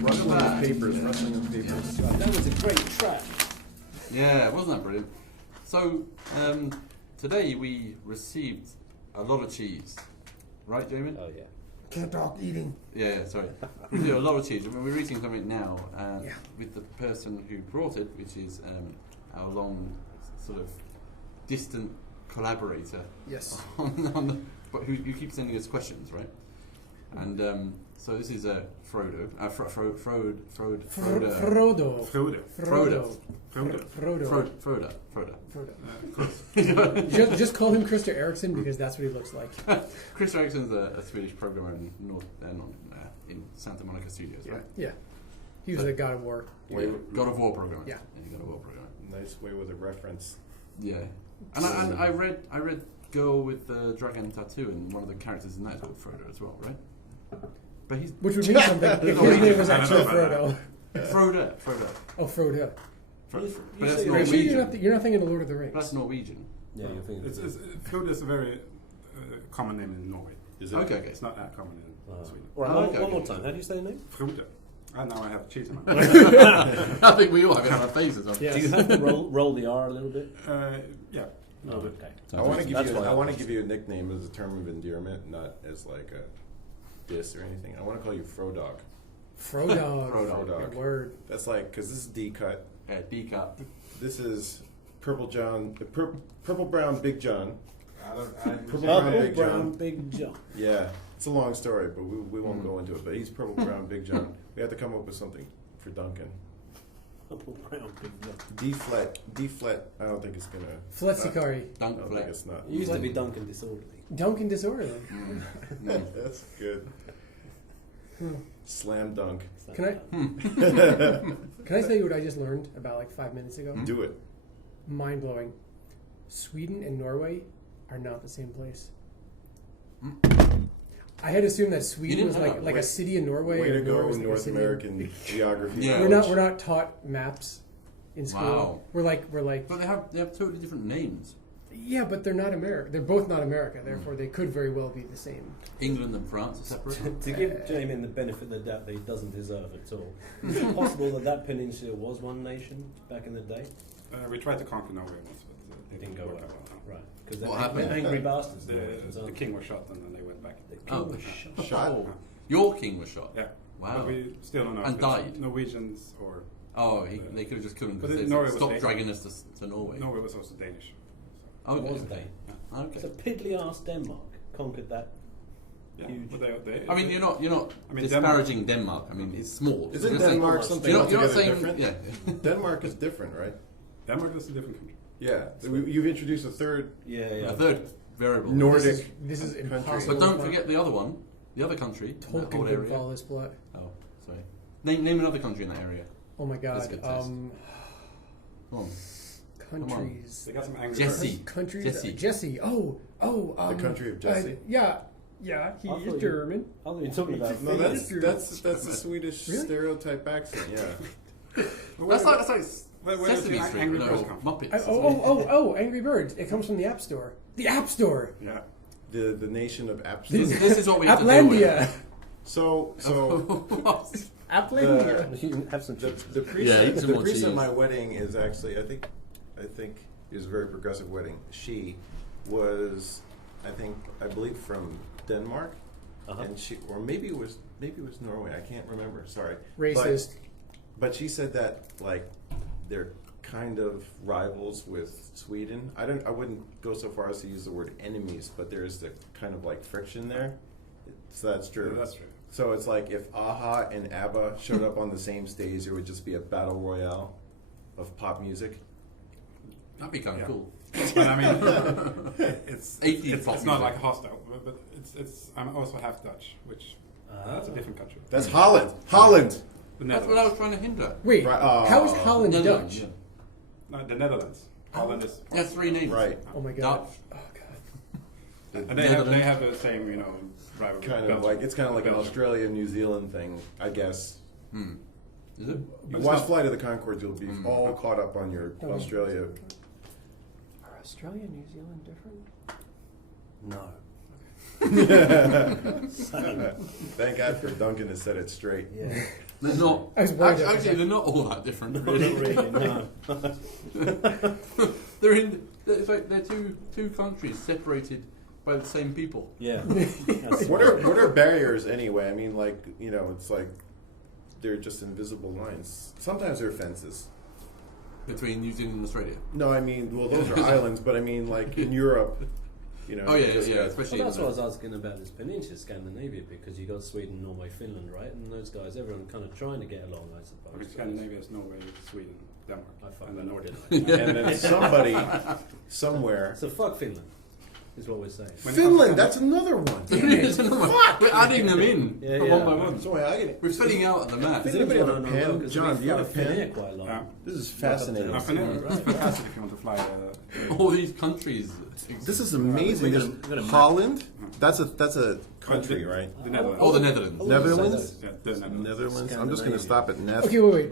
Rustling of papers. That was a great track. Yeah, wasn't that brilliant? So, today we received a lot of cheese. Right, Jamin? Oh, yeah. Can't talk eating. Yeah, sorry. We do a lot of cheese. I mean, we're eating something now with the person who brought it, which is our long, sort of distant collaborator. Yes. But who keeps sending us questions, right? And so this is Frodo. Just call him Krista Eriksson because that's what he looks like. Chris Eriksson's a Swedish programmer in Santa Monica Studios, right? Yeah. He was a God of War. God of War programmer. Yeah. God of War programmer. Nice way with a reference. Yeah. And I read Girl with the Dragon Tattoo, and one of the characters in that is called Frodo as well, right? But which would mean something if his name was actually Frodo. Frodo. Oh, Frodo. But that's Norwegian. You're not thinking of Lord of the Rings. That's Norwegian. Yeah, you're thinking. Frodo is a very common name in Norway. Is it? Okay. It's not that common in Sweden. Right, one more time. How do you say the name? Frodo. Now I have cheese in my I think we all have it on our faces. Yes. Do you have to roll the R a little bit? Yeah. Oh, okay. I want to give you a nickname as a term of endearment, not as like a diss or anything. I want to call you Frodog. Frodog. Frodog. Word. That's like, because this is D cut. D cut. This is Purple Brown Big John. Purple Brown Big John. Yeah, it's a long story, but we won't go into it. But he's Purple Brown Big John. We have to come up with something for Duncan. Purple Brown Big John. D flat. I don't think it's gonna. Flexicari. I don't think it's not. It used to be Duncan Disorderly. Duncan Disorderly. That's good. Slam dunk. Can I tell you what I just learned about like 5 minutes ago? Do it. Mind blowing. Sweden and Norway are not the same place. I had assumed that Sweden was like a city in Norway. Way to go, in North American geography. Yeah. We're not taught maps in school. Wow. We're like. But they have totally different names. Yeah, but they're not America. They're both not America. Therefore, they could very well be the same. England and France are separate. To give Jamin the benefit of the doubt that he doesn't deserve at all, is it possible that peninsula was one nation back in the day? We tried to conquer Norway once, but It didn't go well. Right. Because What happened? Angry bastards. the king was shot and then they went back. The king was Shot. Oh, your king was shot. Yeah. Wow. But we still don't know And if died. it's Norwegians or... Oh, they could have just couldn't because they Norway stopped was dragging us to Norway. Norway was also Danish. Oh, It was they. Okay. So piddly ass Denmark conquered that. Yeah. Huge. But they, I mean, you're not I mean, disparaging Denmark. I mean, it's small. Isn't You're saying- Denmark something you're not altogether saying different? yeah. Denmark is different, right? Denmark is a different country. Yeah. You've introduced a third Yeah. A third variable. Nordic. This is country. impossible. But don't forget the other one, the other country. in that whole Tolkien area. would follow this plot. Oh, sorry. Name another country in that area. Oh my That's god. good taste. Come on. Countries. They got some angry Jesse. birds. Countries. Jesse. Jesse. The country of Jesse. Yeah, he I is thought you- German. I thought you were talking about. No, that's a Swedish Really? stereotype accent. Yeah. That's like Where does Sesame the Street, Angry you know, Birds come from? Muppets. Angry Birds. It comes from the App Store. The App Store. Yeah. The nation of apps. This is what we have to do Applandia. with. So What? Applandia. You can have some the chips. priest, Yeah, eat some the more priest cheese. at my wedding is actually I think it was a very progressive wedding. She was I believe from Denmark, and maybe it was Norway. I can't remember. Sorry. Racist. But she said that like they're kind of rivals with Sweden. I wouldn't go so far as to use the word enemies, but there's the kind of like friction there. So that's true. Yeah, that's true. So it's like if AHA and ABBA showed up on the same stage, it would just be a battle royale of pop music. That'd be kind of cool. But I mean, it's 80s pop it's not music. like hostile, but it's I'm also half Dutch, which that's a different country. That's Holland. Holland. The That's what I was trying to hint at. Wait, Right, how is Holland Netherlands, Dutch? yeah. No, the Netherlands. Holland is That's three names. Right. Oh my god. Dutch. Oh god. And they have the same, rivalry. kind of like it's kind of like an Australia New Zealand thing, I guess. Is it? You watch Flight of the Conchords, you'll be all caught up on your Australia. Are Australia and New Zealand different? No. Thank God for Duncan to set it straight. Yeah. They're not. I was worried Actually, they're not all that different. No, not really. No. They're two countries separated by the same people. Yeah. What are barriers anyway? I mean, like it's like they're just invisible lines. Sometimes they're fences. Between New Zealand and Australia. No, I mean, well, those are islands, but I mean, like in Europe, Oh yeah, especially. Well, that's what I was asking about this peninsula, Scandinavia, because you got Sweden, Norway, Finland, right? And those guys, everyone kind of trying to get along, I suppose. Okay, Scandinavia is Norway, Sweden, Denmark, and the Nordic. And then somebody somewhere. So fuck Finland, is what we're saying. Finland, that's another one. We're adding them in Yeah, one by one. So I get We're filling out the map. Does anybody have a No, pen? because John, do you have a Finland pen? quite a lot. Yeah. This is fascinating. Yeah. Finland, it's fantastic if you want to fly. All these countries. This is amazing. We're gonna map. Holland, that's a country, right? The Netherlands. Oh, the Netherlands. Netherlands? Yeah, the Netherlands. Netherlands. I'm just going to stop at Neth. Okay, wait.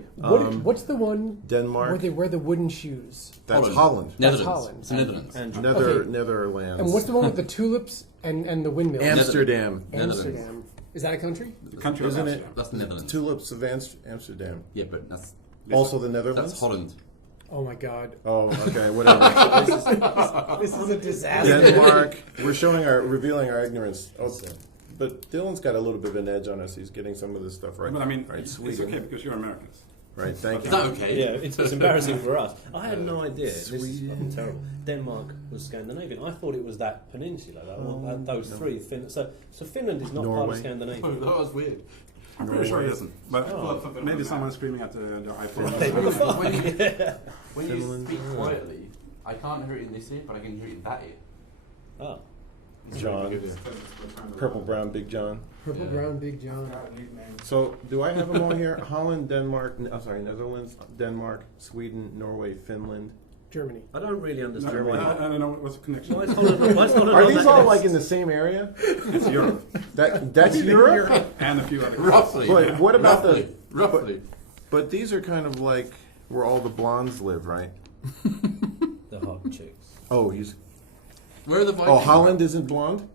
What's the one Denmark. where they wear the wooden shoes? That's Holland. That's Netherlands. Holland. It's the Netherlands. And Okay. Netherlands. And what's the one with the tulips and the windmills? Amsterdam. Amsterdam. Is that a country? The country Isn't of it? Amsterdam. That's the Netherlands. Tulips of Amsterdam. Yeah, but that's Also the Netherlands? that's Holland. Oh my God. Oh, okay, whatever. This is a disaster. Denmark. We're revealing our ignorance. Oh, but Dylan's got a little bit of an edge on us. He's getting some of this stuff right. But I mean, right, it's Sweden. okay because you're Americans. Right, thank Is you. that okay? yeah, it's embarrassing for us. I had no idea. This is Sweden. fucking terrible. Denmark was Scandinavian. I thought it was that peninsula, those three. So Finland is not part Norway. of Scandinavia. Oh, that was weird. I'm pretty sure it Norway. isn't. But Oh. maybe someone's screaming at their iPhone. When you Finland. speak quietly, I can't hear it in this ear, but I can hear it in that ear. Oh. John. Purple, brown, Big John. Purple, brown, Big John. So, do I have them all here? Holland, Denmark, Netherlands, Denmark, Sweden, Norway, Finland. Germany. I don't really understand I don't know what's the connection. why is Holland Are on these that all list? like in the same area? It's Europe. That's Europe? And a few other Roughly. But what about roughly? But these are kind of like where all the blondes live, right? The hot chicks. Oh, Where are the Vikings? Holland isn't blonde?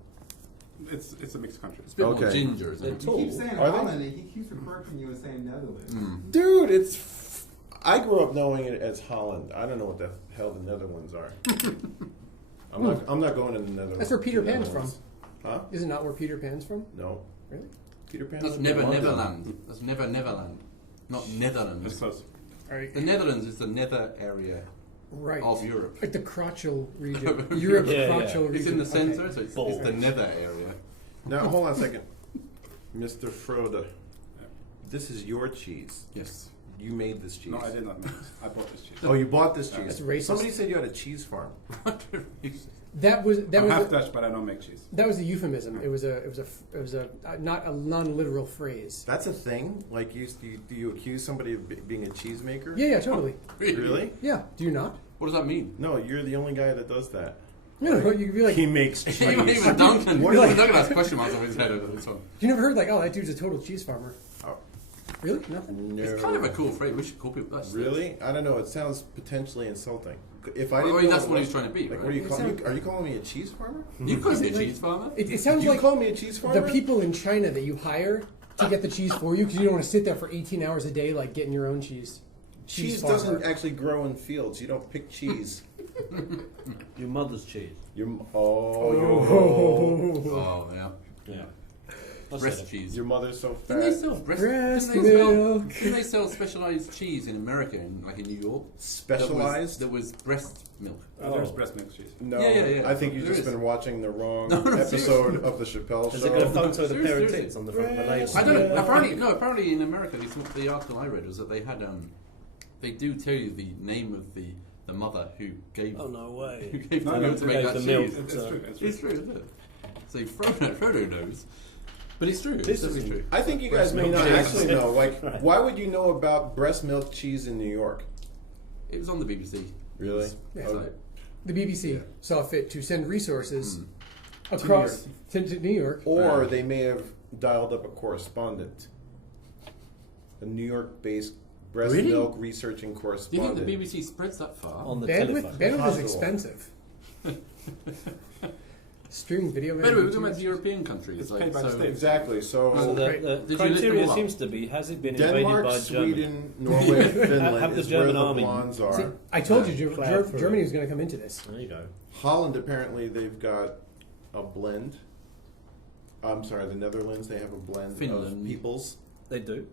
It's a mixed country. It's a bit more Okay. ginger, isn't They're it? tall. He keeps saying Are they? Holland, and he keeps referring to you and saying Netherlands. Dude, I grew up knowing it as Holland. I don't know what the hell the Netherlands are. I'm not going to the Netherlands. That's where Peter Pan's from. Huh? Is it not where Peter Pan's from? No. Really? Peter Pan. That's lived in London. Neverland. That's Neverland. Not It's Netherlands. close. Right. The Netherlands is the nether area Right. of Europe. Like the crotchal region. Europe's Yeah, yeah. crotchal region. It's in the Okay. center, so it's the nether area. Now, hold on a second. Mr. Froda, this is your cheese. Yes. You made this cheese. No, I did not make this. I bought this cheese. Oh, you bought this cheese. That's racist. Somebody said you had a cheese farm. That was I'm half a, Dutch, but I don't make cheese. that was a euphemism. It was a not a non-literal phrase. That's a thing? Like, do you accuse somebody of being a cheesemaker? Yeah, totally. Really? Yeah. Do you not? What does that mean? No, you're the only guy that does that. No, no. You could be like, He makes cheese. Even Duncan. What? Even Duncan has question marks over his head over this one. you never heard like, oh, that dude's a total cheese farmer. Oh. Really? Nothing. No. It's kind of a cool phrase. We should call people that. Really? I don't know. It sounds potentially insulting. If I Well, didn't I mean, know that's what it he's trying to be, Like, right? what are you It calling? sounds- Are you calling me a cheese farmer? You could be a Like- cheese farmer. It sounds You like call me a cheese farmer? the people in China that you hire to get the cheese for you because you don't want to sit there for 18 hours a day like getting your own cheese. Cheese farmer. doesn't actually grow in fields. You don't pick cheese. Your mother's cheese. Oh yeah. Yeah. Breast cheese. Your mother's so fat. Didn't they sell breast? Breast Didn't they sell, milk. didn't they sell specialized cheese in America, like in New York? Specialized? That was breast milk. There's breast milk cheese. No, Yeah. I think you've There just is. been watching the wrong No, episode of the Chappelle Has it got a Show. photo of the pair of Seriously. tits on the front of the label? I don't know. Apparently in America, the article I read was that they had they do tell you the name of the mother who gave Oh no who way. gave the No, milk it's to make gave that the milk. cheese. It's So- true. It's true, isn't it? So Frodo knows, but it's true. This It's definitely is- true. I think you guys Breast may milk not cheese. actually know. Like, why would you know about breast milk cheese in New York? It was on the BBC. Really? Yeah. Oh, So, The BBC saw fit to send resources across to New York. Or they may have dialed up a correspondent, a New York-based breast Really? milk researching Do you correspondent. think the BBC spreads that far? On the Bandwidth telephone. is Possible. expensive. Streaming video. By the way, we're talking YouTube. about the European countries. It's like, paid by the so state. Exactly. So So the Did you list them criteria all up? seems to be, has it been Denmark, invaded by Germany? Sweden, Norway, Finland Have the is where German the army- blondes See, are. I told you Cloud for Germany it. was going to come into this. There you go. Holland, apparently, they've got a blend. I'm sorry, the Netherlands, they have a blend Finland. of peoples. They do.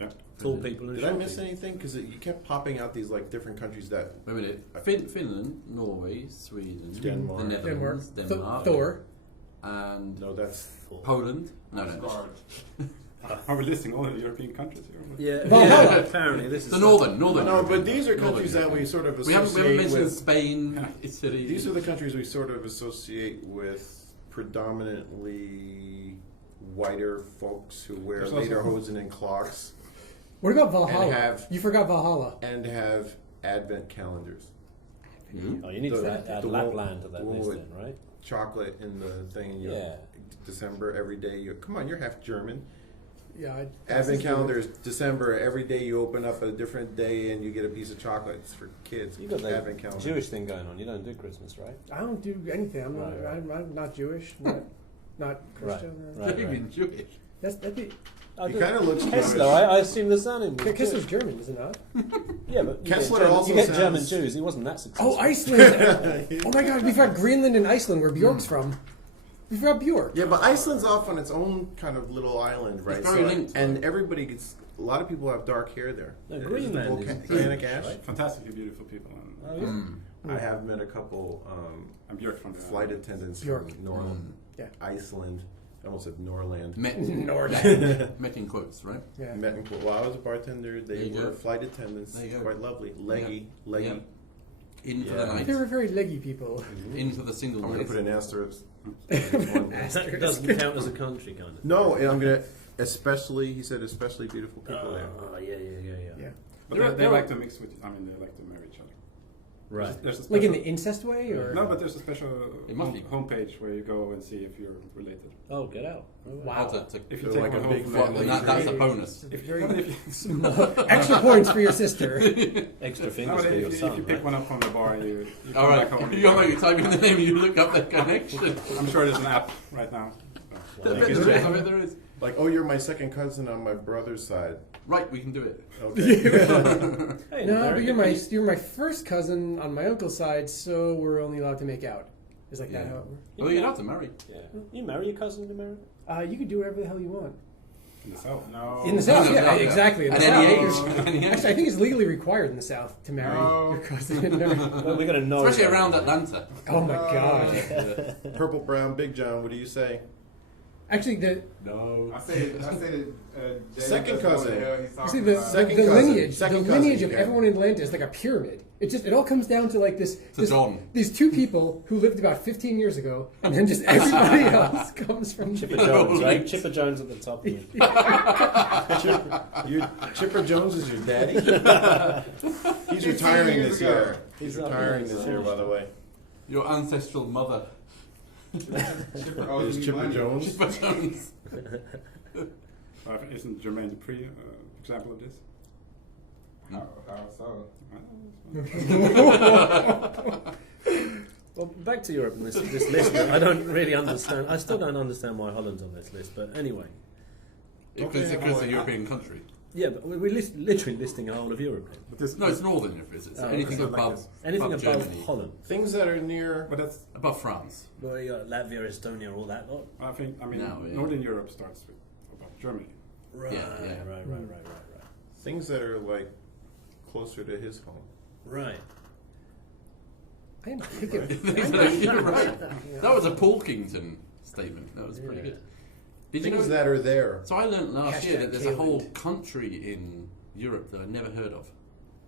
Yeah. Tall people and Did I short miss people. anything? Because you kept popping out these like different countries that Wait a minute. Finland, Norway, Sweden, Denmark. the Netherlands, Denmark, Thor. and no, that's Poland. No. Are we listing all the European countries here? Yeah, Valhalla. yeah, apparently this is The northern. no, European but these are Northern countries that we European. sort of We haven't mentioned associate with. Spain, Italy. These are the countries we sort of associate with predominantly whiter folks who wear There's also- lederhosen and clogs What about Valhalla? have- You forgot Valhalla. and have advent calendars. Hmm? Oh, you need The- to add the Lapland to that one list with- then, right? Chocolate in the thing. You know, Yeah. December every day. Come on, you're half German. Yeah. Advent calendar is December. Every day you open up a different day and you get a piece of chocolate. It's for kids. You've got the Advent calendar. Jewish thing going on. You don't do Christmas, right? I don't do anything. I'm not. Right. I'm not Jewish. Not Christian. Right. Even Jewish. That'd be. I He do. kind of looks Kessler, Jewish. I assume the surname was Kessler's Jewish. German, is it not? Yeah, but you Kessler get German, also you get sounds- German Jews. He wasn't that successful. Oh, Iceland! Oh my God, we've got Greenland and Iceland, where Bjork's from. We've got Bjork. Yeah, but Iceland's off on its own kind of little island, right? It's very linked, and right? everybody gets. A lot of people have dark hair there. No, Is it Greenland is volcanic ash. right? Fantastically beautiful people. Oh, yeah. I have met a couple I'm Björk from the flight attendants Bjork. from Norland, Yeah. Iceland. I almost said Norland. Met, Nordland. met in quotes, right? Yeah. Met in, well, I was a bartender. There They you were go. flight attendants. There you go. Quite lovely. Leggy, leggy. Yep. In for Yeah. the night. They were very leggy people. In for the single I'm gonna night. put an asterisk. That doesn't count as a country, kind of. No, and I'm gonna especially. He said especially beautiful people there. Oh, yeah. Yeah. But There are- they there like are- to mix with. I mean, they like to marry each other. Right. There's a Like in special- the incest way, or No, but there's a special It must be. homepage where you go and see if you're related. Oh, get out. Wow. If you They're take like one a home big from family. And Italy- that's a bonus. If, Very- if you, extra points for your sister. Extra no, fingers but for your if son, you pick right? one up from the bar and you All come right, back home. you're like type in the name, you look up the connection. I'm sure there's an app right now. I bet there is. I bet there is. Like, oh, you're my second cousin on my brother's side. Right, we can do it. Okay. Hey, No, America, but you're my first cousin on my uncle's side, so we're only allowed to make out. Is like that Yeah. how it works? Well, you're not to marry. Yeah. You marry your cousin in America? You can do whatever the hell you want. In the south? No. In the South, yeah, no. exactly. In the At South, any age. there's- At any age. Actually, I think it's legally required in the South to marry No. your cousin. No. Well, we got to know. Especially around Atlanta. Oh my God! Purple, brown, Big John. What do you say? Actually, No. I say that Jay Second doesn't know what cousin. the hell he's see talking the, about. Second the cousin. lineage, Second the cousin, lineage of yeah. everyone in Atlanta is like a pyramid. It all comes down to like this. John. These two people who lived about 15 years ago, and then just everybody else comes from. Chipper Jones, right? Chipper Jones at the top. Chipper Jones is your daddy? He's retiring years this ago. year. He's He's up retiring there, this so- year, by the way. Your ancestral mother. Chipper owes Is me Chipper money. Jones? Chipper Jones. Isn't Jermaine Dupri example of this? How so? Well, back to Europe and this list. I don't really understand. I still don't understand why Holland's on this list. But anyway, Because it's a European country. yeah, but we're literally listing the whole of Europe. here. But this, No, it's Northern Europe. It's Oh, anything okay. above, Anything above Germany. Holland. Things that are near. But that's. Above France. Well, you got Latvia, Estonia, all that lot. I mean, No, yeah. Northern Europe starts with about Germany. Right, Yeah. right. Things that are like closer to his home. Right. I am kicking. You're right. That was a Porkington statement. That was pretty good. Did you Things know? that are there. So I learned last year Hashtag that there's a whole Kayland. country in Europe that I'd never heard of.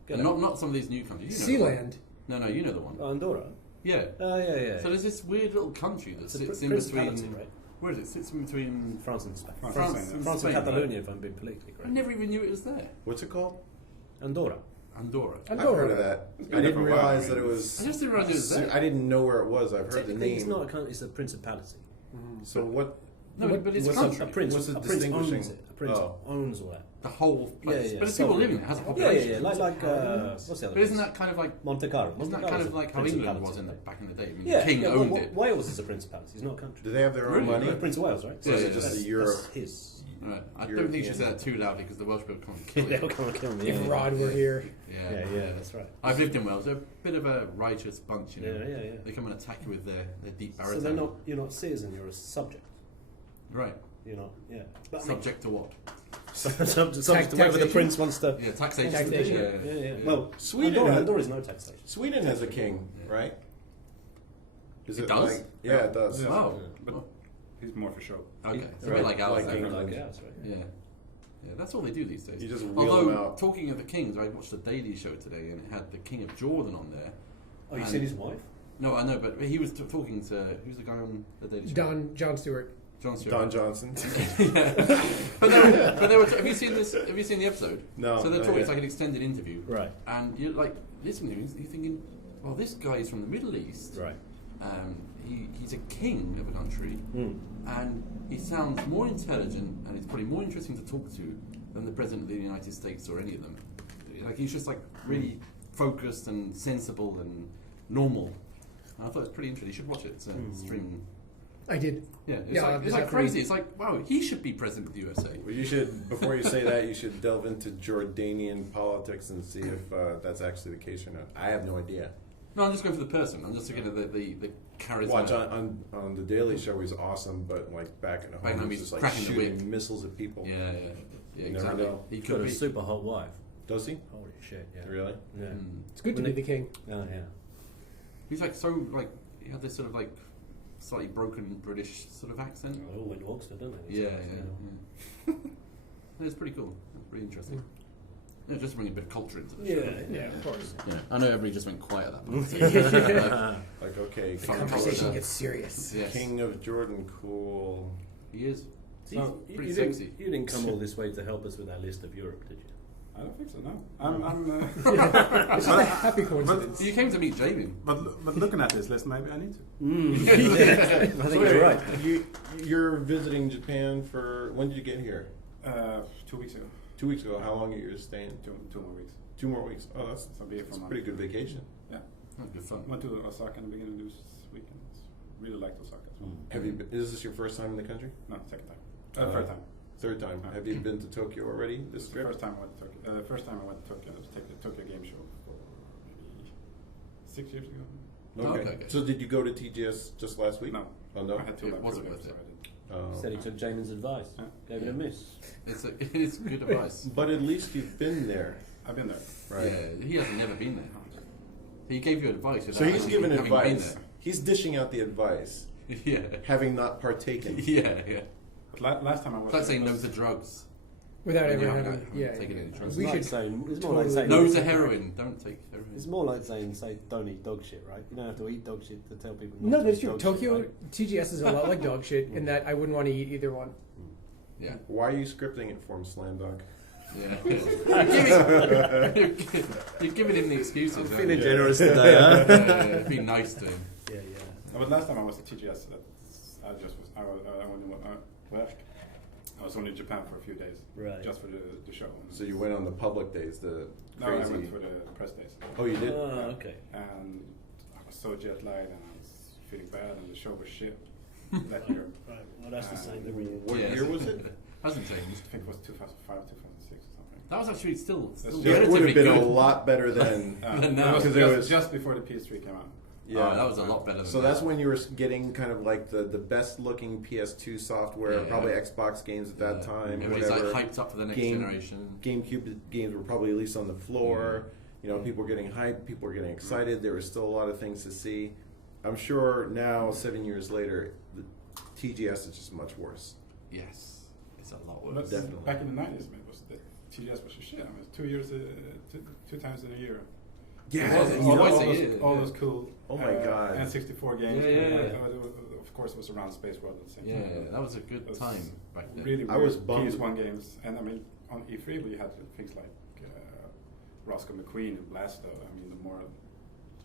Get And out. not some of these new countries. You know the one. Sealand. No, you know the one. Andorra. Yeah. Oh, yeah. So there's this weird little country that It's a sits in principality, between. right? Where is it? Sits in between. France and Spain. France and France Spain, and right? Catalonia, if I'm being politically I correct. never even knew it was there. What's it called? Andorra. Andorra. I've heard of that. I didn't realize that it I was. just didn't realize it was there. I didn't know where it was. I've heard the Technically, name. it's not a country; it's a principality. So what? No, but it's a what's country. A prince, What's the a prince owns distinguishing- it. A prince Oh. owns all that. The whole place. Yeah. But it's people living there. It has a Yeah, population. Like what's the other? But isn't place? that kind of like Monte Carlo? Isn't that Monte kind Carlo's of a like how England principality, was in the right? back in the day? I mean, Yeah, the king owned it. Wales is a principality. It's not a country. Do they have their own Really? money? Prince of Wales, right? So is Yeah, it just that's, a Europe? That's his. Right. I don't think you should say that too loudly because the Welsh people come and kill They'll you. come and kill me. If yeah. Rod were here, Yeah, that's right. I've lived in Wales. They're a bit of a righteous bunch, you know. Yeah. They come and attack you with their deep So baritone. you're not citizen, you're a subject. Right. You're not, yeah. But Subject to what? subject to whatever the prince wants to. Yeah, taxation. Taxation. Yeah. Well, Sweden. Andorra is no taxation. Sweden has a king, right? Is It does? like? Yeah, it does. Yeah. Oh. But he's more for show. Okay. It's a Right. bit like ours. Like then. England. Like ours, right? Yeah. Yeah, that's all they do these days. You just wheel Although, them out. talking of the kings, I watched the Daily Show today and it had the King of Jordan on there. Oh, you And- seen his wife? No, I know, but he was talking to who's the guy on the Daily Show? John Stewart. John Stewart. Don Johnson. but they were. Have you seen this? Have you seen the episode? No, So they're not talking. yet. It's like an extended interview, Right. and you're like listening to him. You're thinking, well, this guy is from the Middle East. Right. He's a king of a country, and he sounds more intelligent, and it's probably more interesting to talk to than the president of the United States or any of them. Like he's just like really focused and sensible and normal. And I thought it was pretty interesting. You should watch it. It's streaming. I did. Yeah, it's Yeah, like, this it's like afternoon. crazy. It's like, wow, he should be president of the USA. Well, you should, before you say that, you should delve into Jordanian politics and see if that's actually the case or not. I have no idea. No, I'm just going for the person. I'm just looking at the charisma. Watch on the Daily Show, he's awesome, but like back at Back home, home, he's he's just like cracking the whip. shooting missiles at people. Yeah, You never exactly. know. He He's got could a be. super hot wife. Does he? Holy shit, yeah. Really? Yeah. It's good to When be the king. Oh, yeah. He's like so like he had this sort of like slightly broken British sort of accent. They all went to Oxford, didn't they? Yeah. It's pretty cool. It's pretty interesting. Yeah, just bring a bit of culture into the show. Yeah, of course. Yeah, I know everybody just went quiet at that point. Like, okay, Fun Conversation culture. gets serious. Yes. King of Jordan, cool. He is. He's So, pretty you sexy. didn't come all this way to help us with our list of Europe, did you? I don't think so. No, I'm. It's just a happy coincidence. You came to meet Jamie. But looking at this list, maybe I need to. I think you're right. You're visiting Japan for, when did you get here? 2 weeks ago. 2 weeks ago. How long are you staying? Two more weeks. 2 more weeks. Oh, that's So I'll be here for a a month. pretty good vacation. Yeah. Oh, good fun. Went to Osaka in the beginning of this weekend. Really liked Osaka as well. Have you? Is this your first time in the country? No, second time. Third time. Third time. Have you been to Tokyo already? This This is the trip? first time I went to Tokyo. First time I went to Tokyo was the Tokyo Game Show maybe 6 years ago. Okay. Okay. So did you go to TGS just last week? No. Oh no. I had to. It wasn't worth it. Said he took Jamin's advice. Yeah. Gave it a miss. It's good advice. But at least you've been there, I've been there. right? Yeah, he hasn't never been there. He gave you advice. So without he's actually giving having advice. He's dishing out the advice, been there. Yeah. having not partaken. Yeah. But last time I was It's like saying there no was- to drugs. Without Yeah, ever I having, haven't yeah. taken any drugs. It's We like should saying, it's more totally- like saying No to heroin. Don't take heroin. It's more like saying, say, don't eat dog shit, right? You don't have to eat dog shit to tell people. No, to that's eat true. dog Tokyo shit, right? TGS is a lot like dog shit in that I wouldn't want to eat either one. Yeah. Why are you scripting it for him, Slam Dunk? Yeah. You're giving him the excuses. aren't Feeling you? generous today, huh? Yeah, be nice to him. Yeah. No, but last time I was at TGS, I was only in Japan for a few days, Right. just for the show. So you went on the public days, the No, crazy. I went for the press days. Oh, you did. Oh, okay. And I was so jet lagged and I was feeling bad and the show was shit that year. Right. Well, that's the same every year. What Yeah. year was it? Hasn't I changed. think it was 2005, 2006 or something. That was actually still That's It just- would relatively have been good. a lot better than. No, it was 'cause just, it was- just before the PS3 came out. Oh, that was a lot better than So that. that's when you were getting kind of like the best looking PS2 software, Yeah. probably Xbox games at that time. Everybody's Whatever. like hyped up for the next Game- generation. GameCube games were probably at least on the floor. You know, people were getting hyped, people were getting excited. There was still a lot of things to see. I'm sure now, 7 years later, the TGS is just much worse. Yes, it's a lot But worse. Definitely. back in the 90s, man, the TGS was a shit. I mean, it was 2 years, two times in a year. Yeah, all, you all, know, all, so those, yeah, all yeah. those cool Oh my God. N64 games. Yeah. Of course, it was around Space World at the same Yeah, time. that was a good It was time back then. Really I weird was bummed. PS1 games, and I mean on E3 we had things like Roscoe McQueen in Blasto. I mean, the more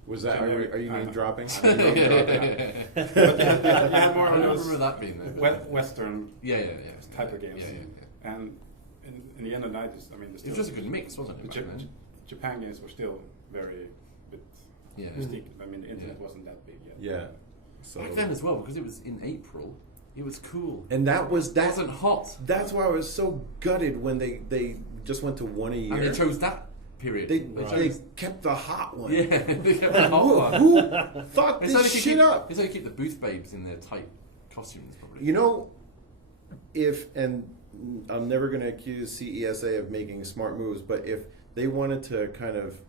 Was that? Are you name dropping? yeah, more I of don't those remember that being there. Western Yeah. type of games. Yeah. And in the end of the night, It was just a good mix, wasn't it? back then? Japan games were still very bit Yeah. mystique. I mean, the internet wasn't that big yet. Yeah. So Back then as well, because it was in April, it was cool. and that It wasn't wasn't hot. That's why I was so gutted when they just went to one a year. And they chose that period. They chose, kept the hot one. yeah, they kept the hot one. Who thought It's only this to shit keep, up? It's only to keep the booth babes in their tight costumes, probably. You know, and I'm never going to accuse CESA of making smart moves, but if they wanted to kind of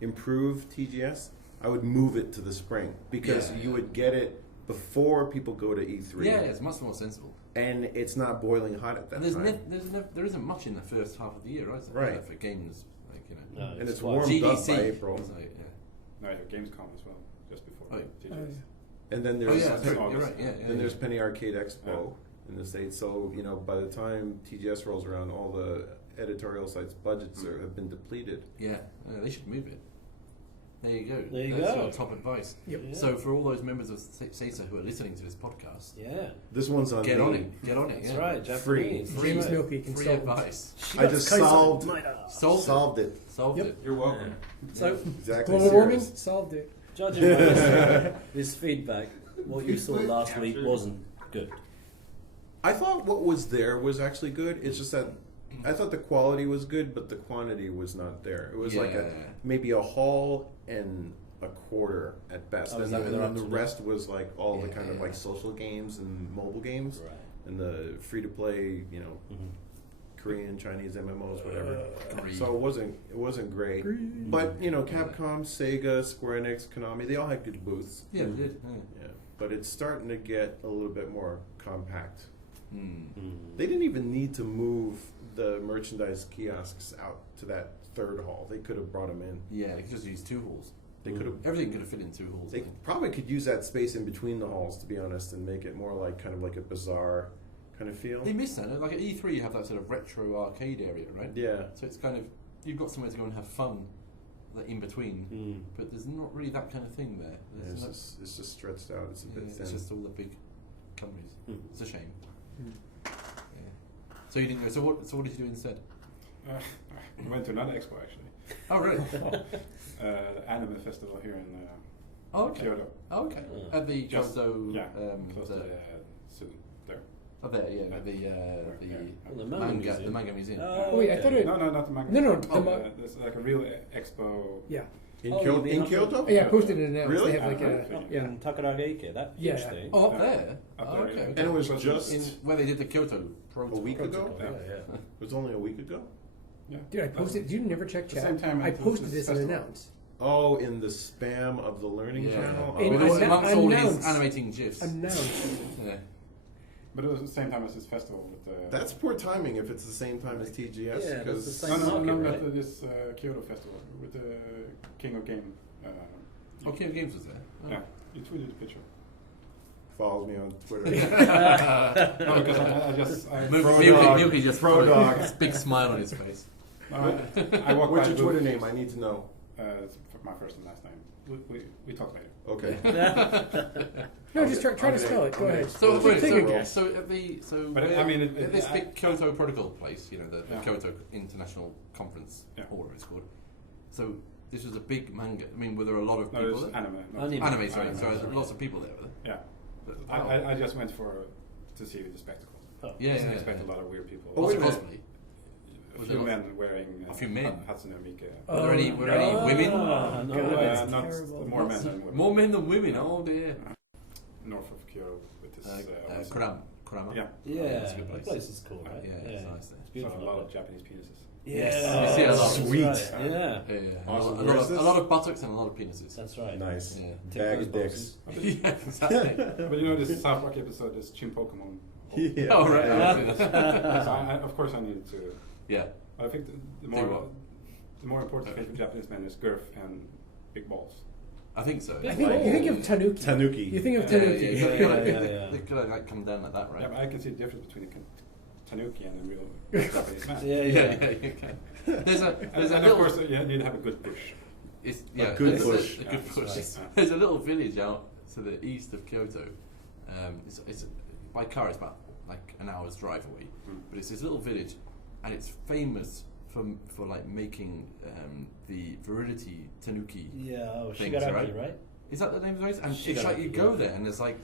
improve TGS, I would move it to the spring because you would get it before people go to E3. Yeah, it's much more sensible. And it's not boiling hot at that And time. there isn't much in the first half of the year, right? Right. For games, like, you know. No, And it's fine. warmed up GDC. by April. So, yeah. No, you have Gamescom as well, just before Oh, TGS. And then Oh, there's yeah, you're right. Yeah, then there's Penny Arcade Expo in the States. So, you know, by the time TGS rolls around, all the editorial sites' budgets have been depleted. Yeah, they should move it. There you go. There you That's go. your top advice. Yep. Yeah. So for all those members of CESA who are listening to this podcast, Yeah. This one's on get me. on it. Get on it. That's yeah. right. Free. Japanese. Free, James Milky, free consultant. advice. I just solved Solved it. it. Solved Yep. it. You're welcome. So, Exactly. Global warming serious. solved it. judging by this feedback, what you saw last week wasn't good. I thought what was there was actually good. It's just that I thought the quality was good, but the quantity was not there. It was like maybe a haul and a quarter at best, Oh, is and that what they're then up the to rest was like all the Yeah, kind of yeah. like social games and mobile games Right. and the free to play, you know, Korean, Chinese MMOs, whatever. Agreed. So it wasn't great. But you know, Capcom, Sega, Square Enix, Konami, they all had good booths. Yeah, it did. Yeah, but it's starting to get a little bit more compact. Yeah. They didn't even need to move the merchandise kiosks out to that third hall. They could have brought them in. Yeah, they could just use 2 halls. They could have. Everything could have fit in 2 halls. I They think. probably could use that space in between the halls, to be honest, and make it more like kind of like a bazaar kind of feel. They miss that. Like at E3, you have that sort of retro arcade area, right? Yeah. So it's kind of you've got somewhere to go and have fun, like in between. But there's not really that kind of thing there. Yeah, There's it's just stretched out. It's a bit thin. it's just all the big companies. It's a shame. Mm. Yeah. So you didn't go. So what did you do instead? We went to another expo actually. Oh really? The anime festival here in Oh okay. Kyoto. Oh, okay. Oh. At the Just- Kyoto. Yeah, close to soon there. Oh there, yeah. At the Yeah. Well, the manga museum. the manga museum. Oh, wait, I thought it. No, not the manga. No, no, Oh, the there's like a real expo. Yeah. In, Oh, you mean in up Kyoto? Oh, yeah, I posted it now. Really? They have like Yeah. In Takaragake, that Yeah, huge yeah. thing. Oh, up there. Up Oh, there, okay. yeah. And it was Because just In where they did the Kyoto a protocol. week ago? Protocol, yeah. It was only a week ago? Yeah. Dude, I posted. Did you never check The chat? same time I as posted this this and festival. announced. Oh, in the spam of the learning Yeah. channel? In- With Oh, all- I see. amongst all his Announce. animating gifs. Announced. Yeah. But it was the same time as this festival with the. That's poor timing if it's the same time as TGS. Yeah, that's the because same no, market, not right? this Kyoto festival with the King of Game. Oh, King of Games was there. Oh. Yeah, you tweeted a picture. follows me on Twitter. No, because I just. Milky just Pro put dog. a big smile on his face. I walked What's by your the Twitter booth. name? I need to know. It's my first and last name. We talk later. Okay. No, just try to spell it. Go ahead. So, Take a guess. so at the But where- I mean, at this big Kyoto Protocol place, you know, the Yeah. Kyoto International Conference, Yeah. or whatever it's called. So this was a big manga. I mean, were there a lot of No, people it's there? anime. not- Anime. Anime, sorry. Anime, So sorry. lots of people there. Were there? Yeah. But, I just went to see the spectacle. Oh. yeah, I yeah, didn't yeah, expect yeah. a lot of weird people. Oh, Lots wait of a minute. cosplay. A Was few there men wearing A few men? Hatsune Miike. Were there any women? Oh, no, God, that's not terrible. more men than women. More men than women. Oh dear. North of Kyoto with this. Kurama. Yeah. Yeah, it's a good that place. place is cool, right? Yeah, it's nice there. It's So beautiful. a lot up of there. Japanese penises. Yeah, You see a lot. Sweet. That's right. Yeah, Yeah, Awesome. a, Where's lot of, this? a lot of buttocks and a lot of penises. that's right. Nice. Yeah. Tick Bag those of dicks. Yeah, exactly. But you know this South Park episode, this Chin Pokemon. Yeah. Oh right. Yeah. So of course I needed to. Yeah. I think the Do what? more important thing for Japanese men is girth and big balls. I think so. I think you think of Tanuki. Tanuki. You think of Yeah, Tanuki. Yeah, yeah, yeah. They could have like come down like that, right? Yeah, but I can see the difference between tanuki and a real Japanese man. Okay. There's a And of little, course, you need to have a good push. it's, A good it's push. A good push. Right. There's a little village out to the east of Kyoto. It's by car. It's about like an hour's drive away, but it's this little village, and it's famous for like making the virility tanuki. Yeah, oh, things, Shigaraki, right? Is that the name of the place? And it's Shigaraki, like you go yeah. there, and there's like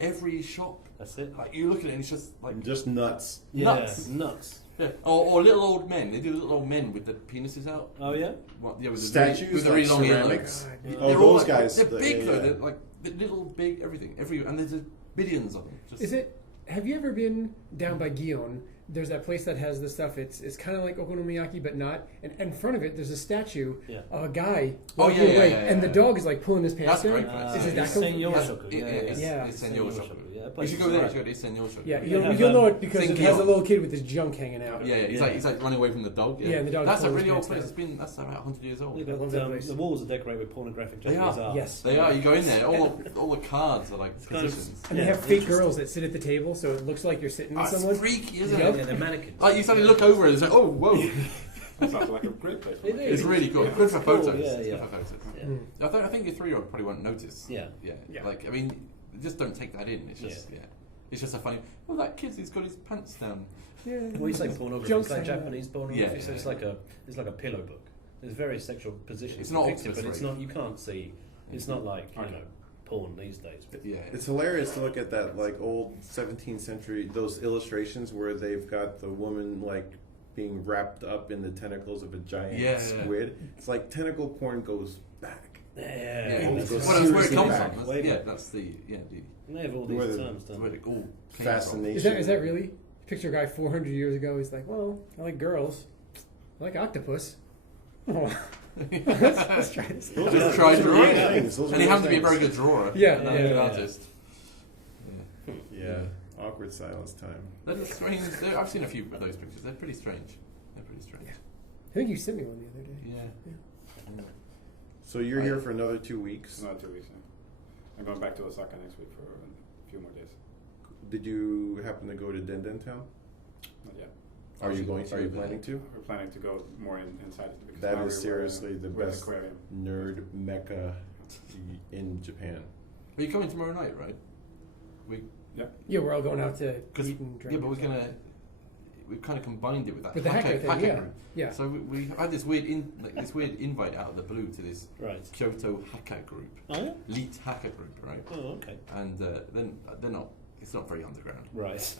every shop. That's it. Like you look at it, and it's just like Just nuts. nuts. Nuts. Yeah. Or little old men. They do little old men with the penises out. Oh yeah. What, yeah, with Statues, the like really long ceramics. earlobes. Oh, They're all those like, guys. They're big yeah, though. yeah. They're like the little, big, everything. And there's billions of them. Just Is it? Have you ever been down by Gion? There's that place that has the stuff. It's kind of like okonomiyaki, but not. And in front of it, there's a statue Yeah. of a guy Oh, walking yeah, yeah, away, yeah, and the yeah. dog is like pulling his That's pants a down. great place. Is it that It's cool? Senor Yeah. Shoku. It's Yeah. Senor Shoku. Yeah, that You place should is go there. right. You should go to Senor Shoku. Yeah, They you'll have, know it because Thank it has you. a little kid with his junk hanging out. Yeah, he's like running away from the dog. Yeah, and the dog's That's a pulling really his old pants place. down. That's about 100 years old. You've I got, love that place. the walls are decorated with pornographic They Japanese are. art. Yes. They are. You go in there. All the cards are like kind of- positions. And they Yeah, have fake interesting. girls that sit at the table, so it looks like you're sitting with Oh, it's someone. freaky, isn't Yep. it? Yeah, they're mannequins. Like you suddenly look over and it's like, oh, whoa. That sounds like a great place. For It my is. It's really good. Yeah. Good for Cool, photos. yeah, It's yeah. good for photos. Yeah. Mm. I think your 3-year-old probably won't notice. Yeah. Yeah. Like, I mean, just don't take that in. It's just, It's just a funny. Well, that kid's got his pants down. Yeah. What you say pornography? Junk It's like saying Japanese pornography. Yeah, So it's like a pillow book. There's very sexual positions. It's not depicted, Octopus but it's Rape. not. You can't see. It's not like porn these days. But Yeah. It's hilarious to look at that like old 17th century those illustrations where they've got the woman like being wrapped up in the tentacles of a giant squid. It's like tentacle porn goes back. yeah, Well, that's that's right. where it comes back. from. Way Yeah, back. that's the They have all Where these the- terms that's where done. it all came Fascination. Is that really? Picture a guy 400 years ago. He's like, well, I like girls. I like octopus. Oh. Let's try this. Those Just are try those are drawing real it. things. Those are And he real has to be a things. very good drawer. Yeah, not a yeah, good yeah. artist. Yeah. Awkward silence time. They're strange. I've seen a few of those pictures. They're pretty strange. They're pretty strange. I think you sent me one the other day. Yeah. So you're here for another 2 weeks. Another 2 weeks. Yeah. I'm going back to Osaka next week for a few more days. Did you happen to go to Denden Town? Not yet. Are you going? Are you planning to? We're planning to go more inside because That now is seriously the we're at best aquarium. nerd mecca in Japan. But you're coming tomorrow night, right? Yeah, we're all going out to 'Cause- eat and drink. Yeah, but and stuff. we've kind of combined it with that With the hacker thing, yeah. group. Yeah. So we had this weird invite out of the blue to this Right. Kyoto hacker group, Oh yeah. elite hacker group, right? Oh okay. And then they're not. It's not very underground. Right.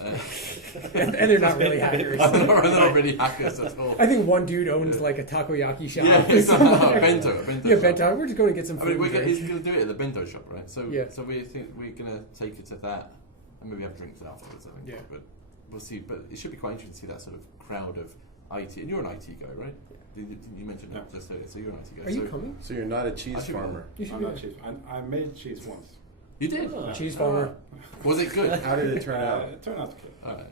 and they're not really hackers. they're not really hackers at all. I think one dude owns like a takoyaki shop. Yeah, it's a bento. Yeah, shop. bento. We're just going to get some I food. mean, and he's drink. going to do it at the bento shop, right? So, Yeah. so we think we're going to take it to that, and maybe have drinks afterwards. I think. Yeah. But we'll see. But it should be quite interesting to see that sort of crowd of IT. And you're an IT guy, right? Didn't you mention that just earlier? So you're an IT guy. Are you coming? So you're not a I cheese should- farmer. You should I'm be not there. cheese. I made cheese once. You did. Oh. Cheese farmer. Was it good? How did it turn out? It turned out okay.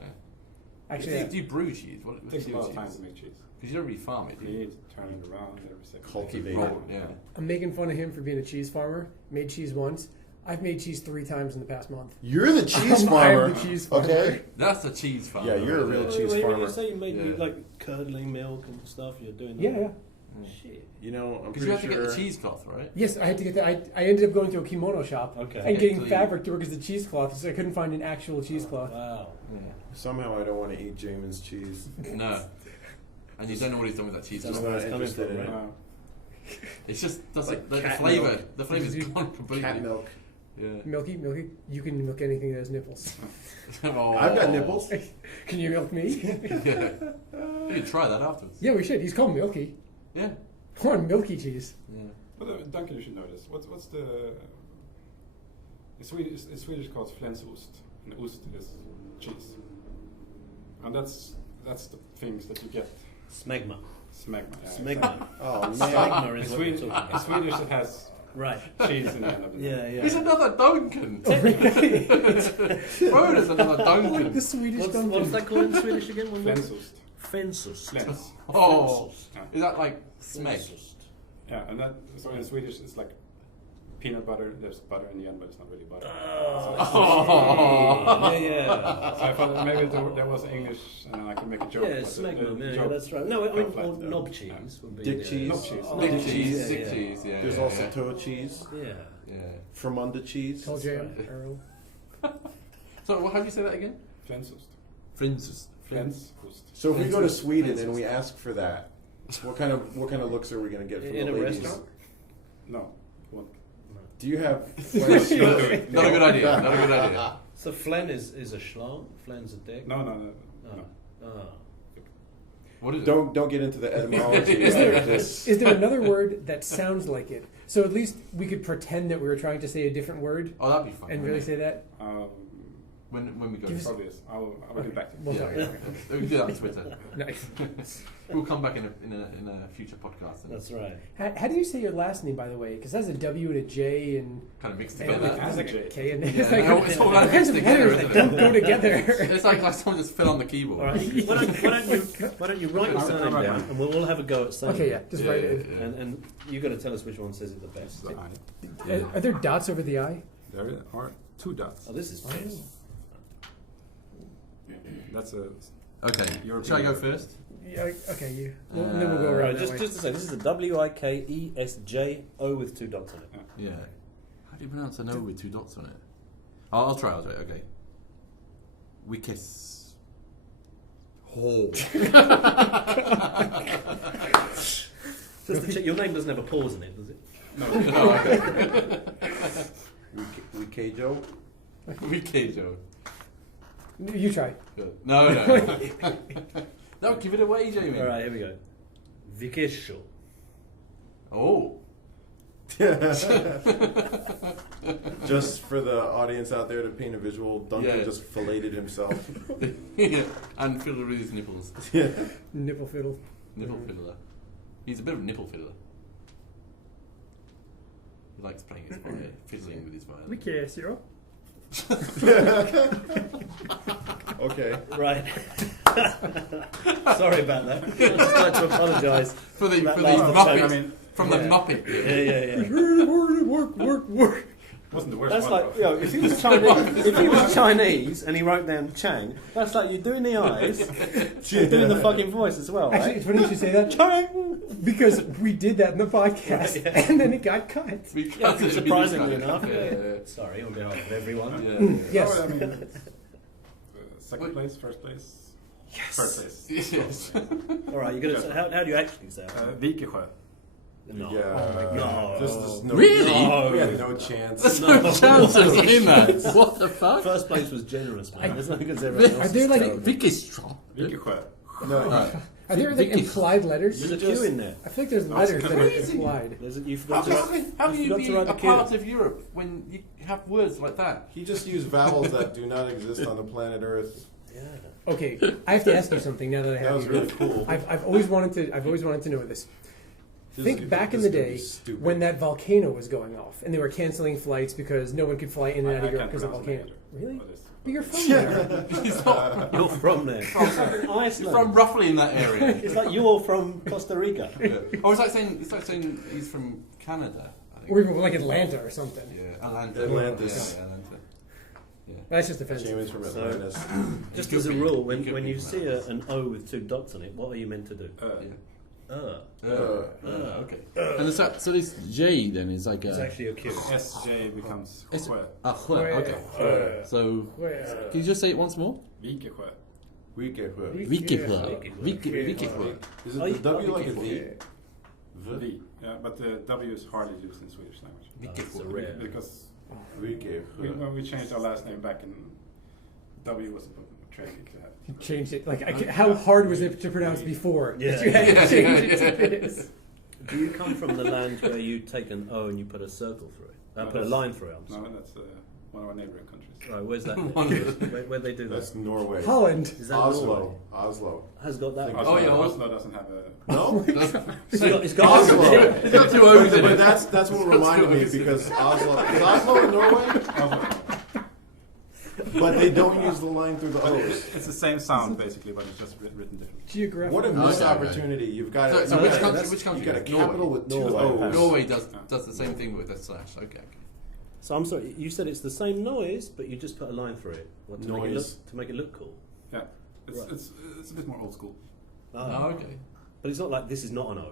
Actually, do you brew cheese? What It takes a cheese lot of is? time to make cheese. Because you don't really farm it, do You you? need to turn it around every second. Cultivate it. Roll, yeah. I'm making fun of him for being a cheese farmer. Made cheese once. I've made cheese 3 times in the past month. You're the cheese I'm farmer. the cheese farmer. Okay. That's a cheese farm. Yeah, you're a real cheese When farmer. you say you made Yeah. like curdling milk and stuff, you're doing that. Yeah, yeah. Shit. You know, I'm Because pretty you have to sure. get the cheesecloth, right? Yes, I had to get that. I ended up going to a kimono shop Okay. and getting Clean. fabric to work as a cheesecloth, so I couldn't find an actual cheesecloth. Wow. Somehow I don't want to eat Jamin's cheese. No. And you don't know what he's done with that cheese. That's I'm where not it's coming interested from, in it. right? It's just doesn't Like the cat flavour. milk. The flavour's gone completely. Cat milk. Yeah. Milky, you can milk anything that has nipples. Oh. I've got nipples. Can you milk me? Yeah. You can try that afterwards. Yeah, we should. He's called Milky. Yeah. Come on, Milky cheese. Yeah. But Duncan, you should know this. What's the... In Swedish called flänsost. And ost is cheese. And that's the things that you get. Smegma. Smegma. Yeah, Smegma. Oh man. Smegma In is what we're talking In about. Swedish it has Right. cheese in the end of it. Yeah, yeah. He's another Duncan. Technically. Rhoda's another I like Duncan. the Swedish What's Duncan. that called in Swedish again? One more? Flänsost. Fensus. Flens. Oh. Yeah. Is that like smeg? Yeah, and that, so in Swedish it's like peanut butter. There's butter in the end, but it's not really butter. Yeah. So I thought maybe there was English, and I could make a joke. Yeah, but Smegma, yeah, joke that's right. No, I mean, fell or flat, knob cheese would be. Dick cheese. Knob cheese. Oh, Dick knob cheese, yeah, dick yeah. cheese, yeah. There's yeah, also yeah. toe cheese, Yeah. Yeah. Fromunda cheese. Tall jam, Earl. So, how do you say that again? Flensost. Frinsus. Flensost. So if we go to Sweden and we ask for that, what kind of looks are we going to get from In the a ladies? restaurant? No. What? Do you have? Not a good idea. Not a good idea. So flen is a schlong. Flen's a dick. No. Oh. What is it? Don't get into the etymology. Is there, of this. is there another word that sounds like it? So at least we could pretend that we were trying to say a different word Oh, that'd be fun. and really say that. When we go. Give us- Probably is. I will get back to you. We'll Yeah, talk. yeah. We can do that on Twitter. Nice. We'll come back in a future podcast and That's right. How do you say your last name, by the way? Because that's a W and a J and kind of mix and together. there's like a J. K in there. Yeah, It's like no, it's all all kinds of together, letters isn't that it? don't go together. It's like someone just fell on the keyboard. All right. Why don't you write your surname down, and we'll all have a go at saying Okay, yeah, it. just Yeah, write yeah, it. yeah. And you've got to tell us which one says it the best. So Are there dots over the I? there are 2 dots. Oh, this is fierce. That's a. Okay. European. Shall I go first? Yeah, okay, you. Well, and then we'll go All around right, that way. just to say, this is a WIKESJO with 2 dots on it. Yeah. How do you pronounce an O with 2 dots on it? I'll try. Okay. We kiss. Oh. Just to check, your name doesn't have a pause in it, does it? No, okay. We Keijo. We Keijo. You try. Good. No. No, give it away, Jamie. All right, here we go. Vikesho. Oh. Just for the audience out there to paint a visual, Duncan Yeah. just filleted himself. Yeah. And fiddled with his nipples. Yeah. Nipple fiddle. Nipple fiddler. He's a bit of a nipple fiddler. He likes playing his violin, fiddling with his violin. kiss you. Okay. Right. Sorry about that. I'd just like to apologise. For the That Muppet. last I mean, From the Muppet. Work. wasn't the worst That's one. like, you know, if he was Chinese and he wrote down Chang, that's like you're doing the eyes, you're doing the fucking voice as well, Actually, right? it's funny you should say that. Chang! Because we did that in the podcast, Right, yeah. and then it got cut. Yeah, surprisingly enough. Yeah. Sorry on behalf of everyone. Yes. Oh, I mean, second place, first place, third place. Yes. All right, you're gonna say, how do you actually say it? Vikesjö. No. Yeah. Oh my God. There's no, Really? We had no chance. There's no chance of in that. What the fuck? First place was generous, man. There's nothing against everyone else. Are there like Vikesjö. Vikesjö. No. are there like Vicky. implied letters? There's a few in there. I feel like there's letters that are crazy. implied. There's you How forgot to can write, you forgot be to write a the part kid. of Europe when you have words like that? He just used vowels that do not exist on the planet Earth. Yeah. Okay, I have to ask you something now that I That have was you. really cool. I've always wanted to know this. Think back in the day Stupid. when that volcano was going off and they were canceling flights because no one could fly in and out of Europe because of the volcano. Really? But you're from there. He's not You're from there. from Iceland. roughly in that area. It's like you're from Costa Rica. Yeah. Oh, it's like saying he's from Canada. I think. Or even like Atlanta or something. Yeah, Atlanta. Atlantis. Yeah, Atlanta. That's just offensive. James from So- Atlantis. Just It as a could be- rule, it when could you be see an O with 2 dots on it, what are you meant to do? Yeah. Okay. And so this J then is like It's actually a Q. SJ becomes Sjö. okay. So can you just say it once more? Vikesjö. Vikesjö. Vikesjö. Is Oh, it you- the W like a oh, V? V. Yeah, but the W is hardly used in Swedish language. It's a rare. Because Vikesjö. when we changed our last name back in, W was a training to have. You changed it. How hard was it to pronounce before? Yeah. That you had to change it to this. Do you come from the land where you take an O and you put a circle through it? No, Put a that's- line through it. I'm No, sorry. that's one of our neighboring countries. Right, where's that? Where they do That's that? Norway. Holland. Is that Norway? Oslo. Has got that. Oh, Right. yeah, Oslo doesn't have a. No? It's got Oslo. It's got 2 O's in But it. that's what reminded me because Oslo. Is Oslo in Norway? but they don't use the line through the O's. It's the same sound basically, but it's just written differently. Geographic. What a Okay. missed opportunity! You've got So, it. so which country? You've got a Norway. capital with two Norway. O's. Norway does the same thing with a slash. Okay. So I'm sorry, you said it's the same noise, but you just put a line through it. What, to Noise. make it look cool. Yeah, it's, Right. it's a bit more old school. Oh, okay. But it's not like this is not an O.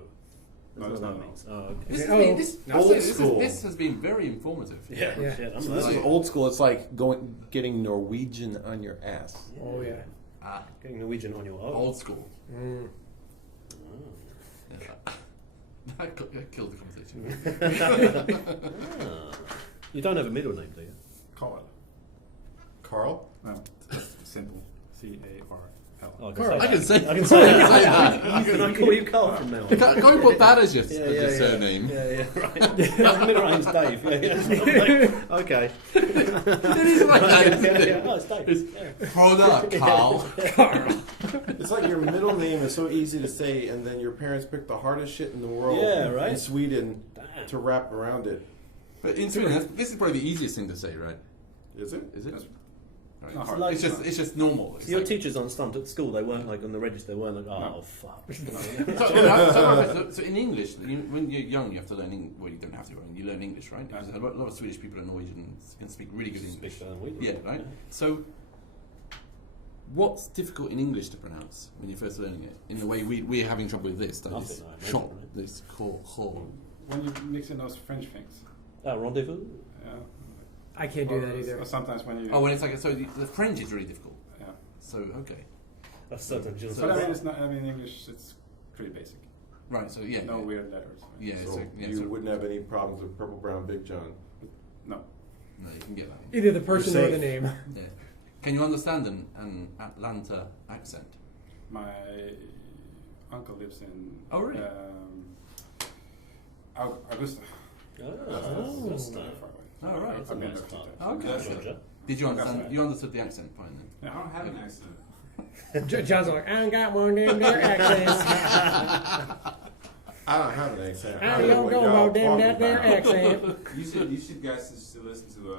No, That's it's what not that an O. means. Oh, okay. This, Oh, has been, this, old this, is- school. this has been very informative. Yeah, Yeah. shit. I'm So like, this is old school. It's like getting Norwegian on your ass. Oh yeah. Ah, getting Norwegian on your O. old school. Mm. Yeah. That killed the conversation. Ah. You don't have a middle name, do you? Carl. Carl? No, it's simple. C-A-R-L. Oh, Carl. I can say I can say that. Can I call you Carl from now on? Can't we put that as your, Yeah, surname? Yeah, right. My middle name's Dave. Yeah. Okay. It is like that, isn't it? Yeah. Oh, it's Dave. It's Yeah. product, Carl. It's like your middle name is so easy to say, and then your parents picked the hardest shit in the world Yeah, right. in Sweden Damn. to wrap around it. But in Sweden, this is probably the easiest thing to say, right? Is it? Is it? That's- Right. not It's, hard. like, it's just normal. It's Your like- teachers aren't stumped at school. They weren't like on the register. They weren't like, oh No. fuck. So in English, when you're young, you have to learn. Well, you don't have to. You learn English, right? Because a lot of Swedish people and Norwegians can speak really good English. Speak better than we do. Yeah, right. So, what's difficult in English to pronounce when you're first learning it? In the way we're having trouble with this. That Nothing, is I imagine, shot. right? This call. When you mix in those French things. Rendezvous. Yeah. I can't do that Or either. sometimes when you. Oh, when it's like the French is really difficult. Yeah. So okay, That's certain. But I mean, it's not. I mean, English it's pretty basic. right. So yeah, No yeah. weird letters. Yeah, So you wouldn't have any problems with Purple Brown Big John. No. No, you can get that. Either the person You're or the safe. name. Yeah. Can you understand an Atlanta accent? My uncle lives in. Oh, really? Augusta. Oh, That's not far away. Oh, right. That's a I've been nice there a few part. times. Okay. That's Georgia. Did you understand? Augusta. You understood the accent fine then? Yeah. I don't have an accent. John's like, I ain't got one damn their accents. I don't have an accent. I know don't what go y'all about them talking that their about. accent. You should guys should listen to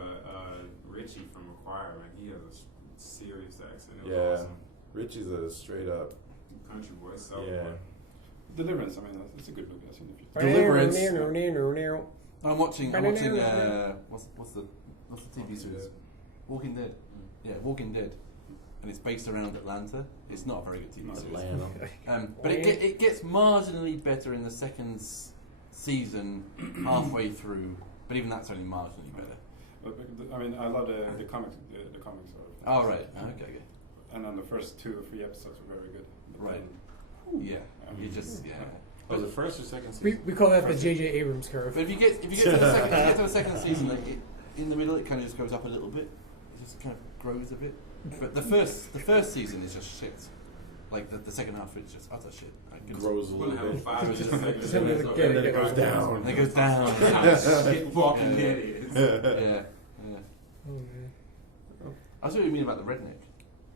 Richie from Acquire. Man, he has a serious accent. It was Yeah, awesome. Richie's a straight up. Country voice. So Yeah. Deliverance. I mean, it's a good movie. I've seen it a few times. Deliverance. I'm watching. What's the TV series? Walking Dead. Yeah, Walking Dead, and it's based around Atlanta. It's not a very good TV series. Atlanta. But it gets marginally better in the second season, halfway through. But even that's only marginally better. But, I mean, I love the comics. The comics are. Oh right, okay. And then the first 2 or 3 episodes were very good. But Right. then- Yeah, you just yeah. Was it first or second We, season? we call that the J.J. Abrams curve. But if you get to the second season, like in the middle, it kind of just goes up a little bit. It just kind of grows a bit. But the first season is just shit. Like the second half is just utter shit. Like, it's- Grows a we're little gonna have bit. 5 minutes segment. Just have to get And then it goes down. And it goes down. Shit Walking Dead is. Yeah. Oh, man. I was what you mean about the redneck.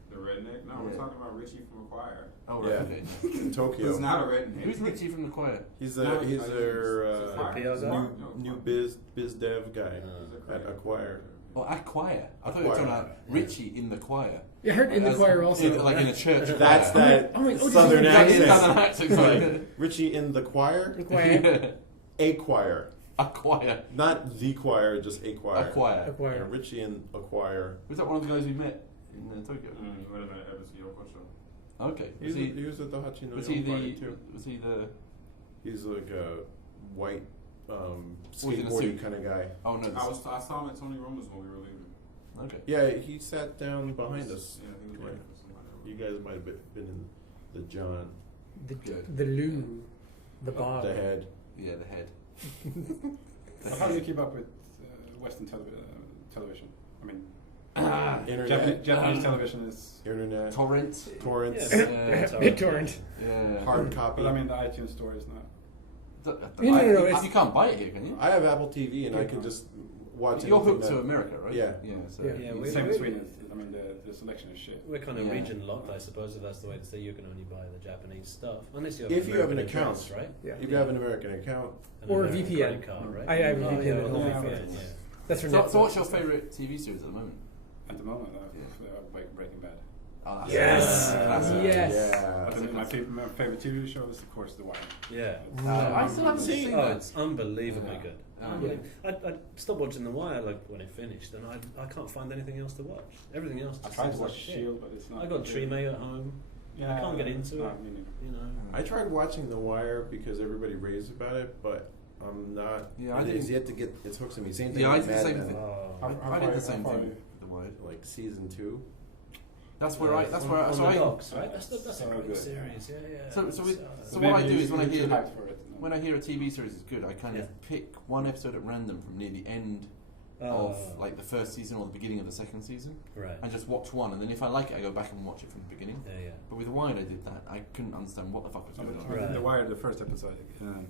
The redneck? No, we're Yeah. talking about Richie from Acquire. Oh right. Yeah. Okay. In Tokyo. He's not a redneck. Who's Richie from the choir? He's No, their PR guy? new biz dev guy at Acquire. Oh, at choir. I thought you were talking about Richie in the choir. Yeah, I heard in the As- choir also. like in a church. That's choir. that Oh, wait, oh, southern just- It's accent. southern accent. Sorry. Richie in the choir, The choir. Yeah. a choir, A choir. not the choir, just a choir. A choir. The Yeah, choir. Richie in a choir. Was that one of the guys we met in Tokyo? He would have been at Everett Yoko show. Okay. Was He he? was at the Hachino Was he party the? too. Was he the? He's like a white Was he in a skateboarding suit? kind of guy. Oh no. I saw him at Tony Roma's when we were leaving. Okay. Yeah, he sat down behind us. Yeah, he was Yeah. waiting for somebody. You guys might have been in the John, Good. The Lou. The Bob. the head. Yeah, the head. So how do you keep up with Western television? I mean, Internet, Japanese television is. internet, Torrent. torrents, Yeah. BitTorrent. Yeah. hard copy. But I mean, the iTunes store is not. No, it's- You can't buy it here, can you? I have Apple TV and I can just watch. You're anything hooked to that- America, right? Yeah. Yeah. So Yeah. Yeah, Same in Sweden. I mean, the selection is shit. We're kind of Yeah. region locked, I suppose, if that's the way to say you can only buy the Japanese stuff. Unless you have If you have an American account. address, right? Yeah. If you have an American account, An Or American VPN. credit card, right? I have a Oh, VPN yeah, at well, home. VPN, yeah. That's for So Netflix. what's your favourite TV series at the moment? At the moment, Breaking Bad. Ah, Yes. classic. Yes. Yeah. But then my favorite TV show is, of course, The Wire. Yeah. I still haven't seen Oh, that. it's unbelievably Yeah. good. Yeah. Unbelievable. I stopped watching The Wire like when it finished, and I can't find anything else to watch. Everything else. I just tried to seems watch like shit. Shield, but it's not. I got Tree May at home. Yeah, I can't get into no, it. me neither. You know. I tried watching The Wire because everybody raves about it, but I'm not. Yeah, I it's didn't- yet to get its hooks in me. Same thing Yeah, I with did the Mad same Men, thing. Oh. I did the same thing with The Wire. like season 2. That's where I. On So the I. docks, right? That's a So great good. series. Yeah. So So what I maybe do is when I you're hear too that- hyped for it. When I hear a TV series is good, I kind Yeah. of pick one episode at random from near the end of like the first season or the beginning of the second season, right. and just watch one. And then if I like it, I go back and watch it from the beginning. Yeah. But with Wired, I did that. I couldn't understand what the fuck was going on. Right. The Wire, the first episode.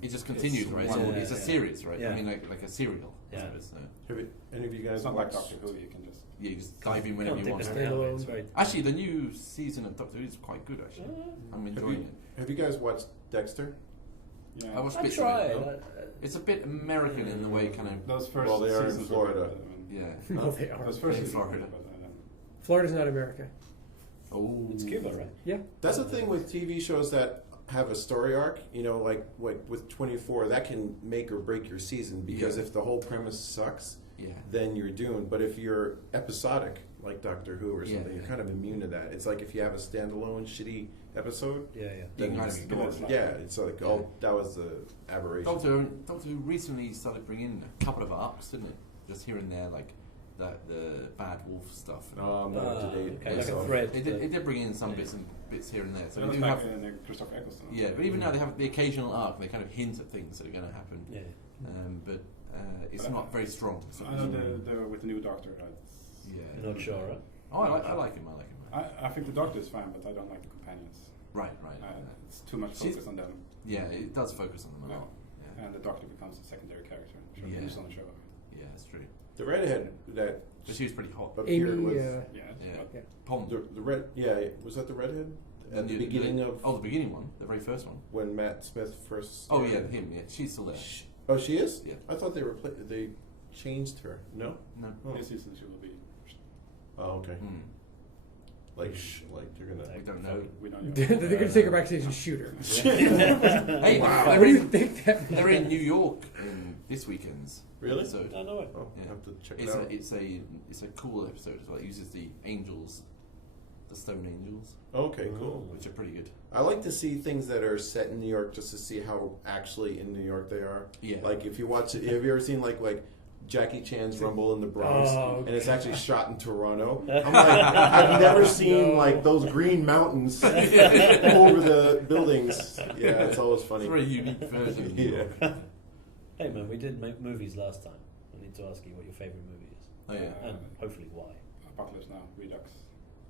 It just continues, It's right? one- So Yeah, it's a yeah. series, right? Yeah. I mean, like a serial. Yeah. So, Have any of you guys It's not like watched? Doctor Who. You can just. yeah, you just dive in whenever Can't you take want. the stand Standalone. It's very. Actually, the new season of Doctor Who is quite good. Actually, I'm enjoying it. Have you guys watched Dexter? Yeah. I watched I bits tried. of it. It's a bit American in the way, kind of. Those first Well, they are in seasons were Florida. good, Yeah. No, they are. Those first In seasons were Florida. good, but, Florida's not America. Oh, It's Cuba, right? That's the thing with TV shows that have a story arc. You know, like with 24, that can make or break your season because Yeah. if the whole premise sucks, Yeah. then you're doomed. But if you're episodic, like Doctor Who or something, Yeah. you're kind of immune to that. It's like if you have a standalone shitty episode, Yeah. You then can it's kind of- gonna- it's like- yeah, it's like oh, that was the aberration. Doctor Who recently started bringing a couple of arcs, didn't it? Just here and there, like the Bad Wolf stuff. No, I'm not up to date. Okay, like a myself. thread. It did bring in some Yeah. bits here and there. So that we was do back have, in Christopher Eccleston. yeah. But even now they have the occasional arc. They kind of hint at things that are going to happen. Yeah. But it's not very strong. So I know with the new Doctor. yeah. Not sure, right? Oh, I like him. I like him. I think the Doctor is fine, but I don't like the companions. Right. It's too much She's- focus on them, Yeah, it does focus on them a lot. Yeah, and the Doctor becomes a secondary character. Yeah. Who's on the show. yeah, it's true. The redhead that But she was pretty hot. appeared Amy. was Yeah. Yeah. but- Pond. the red. Yeah, was that the redhead at the beginning of the beginning one, the very first one. when Matt Smith first? Oh yeah, started? him. Yeah, she's still there. Oh, she is. Yeah. I thought they changed her. No. No. Oh, This season she will be. oh okay. Hmm. Like they're gonna. We don't know. We know. They're going to take her backstage and shoot her. Hey, What they're do you in, think that they're in meant? New York in this weekend's Really? episode. I know it. Oh, Yeah. I have to check it It's out. it's a cool episode as well. It uses the angels, the stone angels, Okay, cool. which are pretty good. I like to see things that are set in New York just to see how actually in New York they are. Yeah. Like if you watch it, have you ever seen like Jackie Chan's Rumble in the Bronx, Oh, and it's God. actually shot in Toronto? I'm like, I've never seen like those green mountains over the buildings. Yeah, it's always It's funny. a very unique version of New Yeah. York. Hey man, we did make movies last time. I need to ask you what your favourite movie is, Oh yeah. and hopefully why. Apocalypse Now, Redux.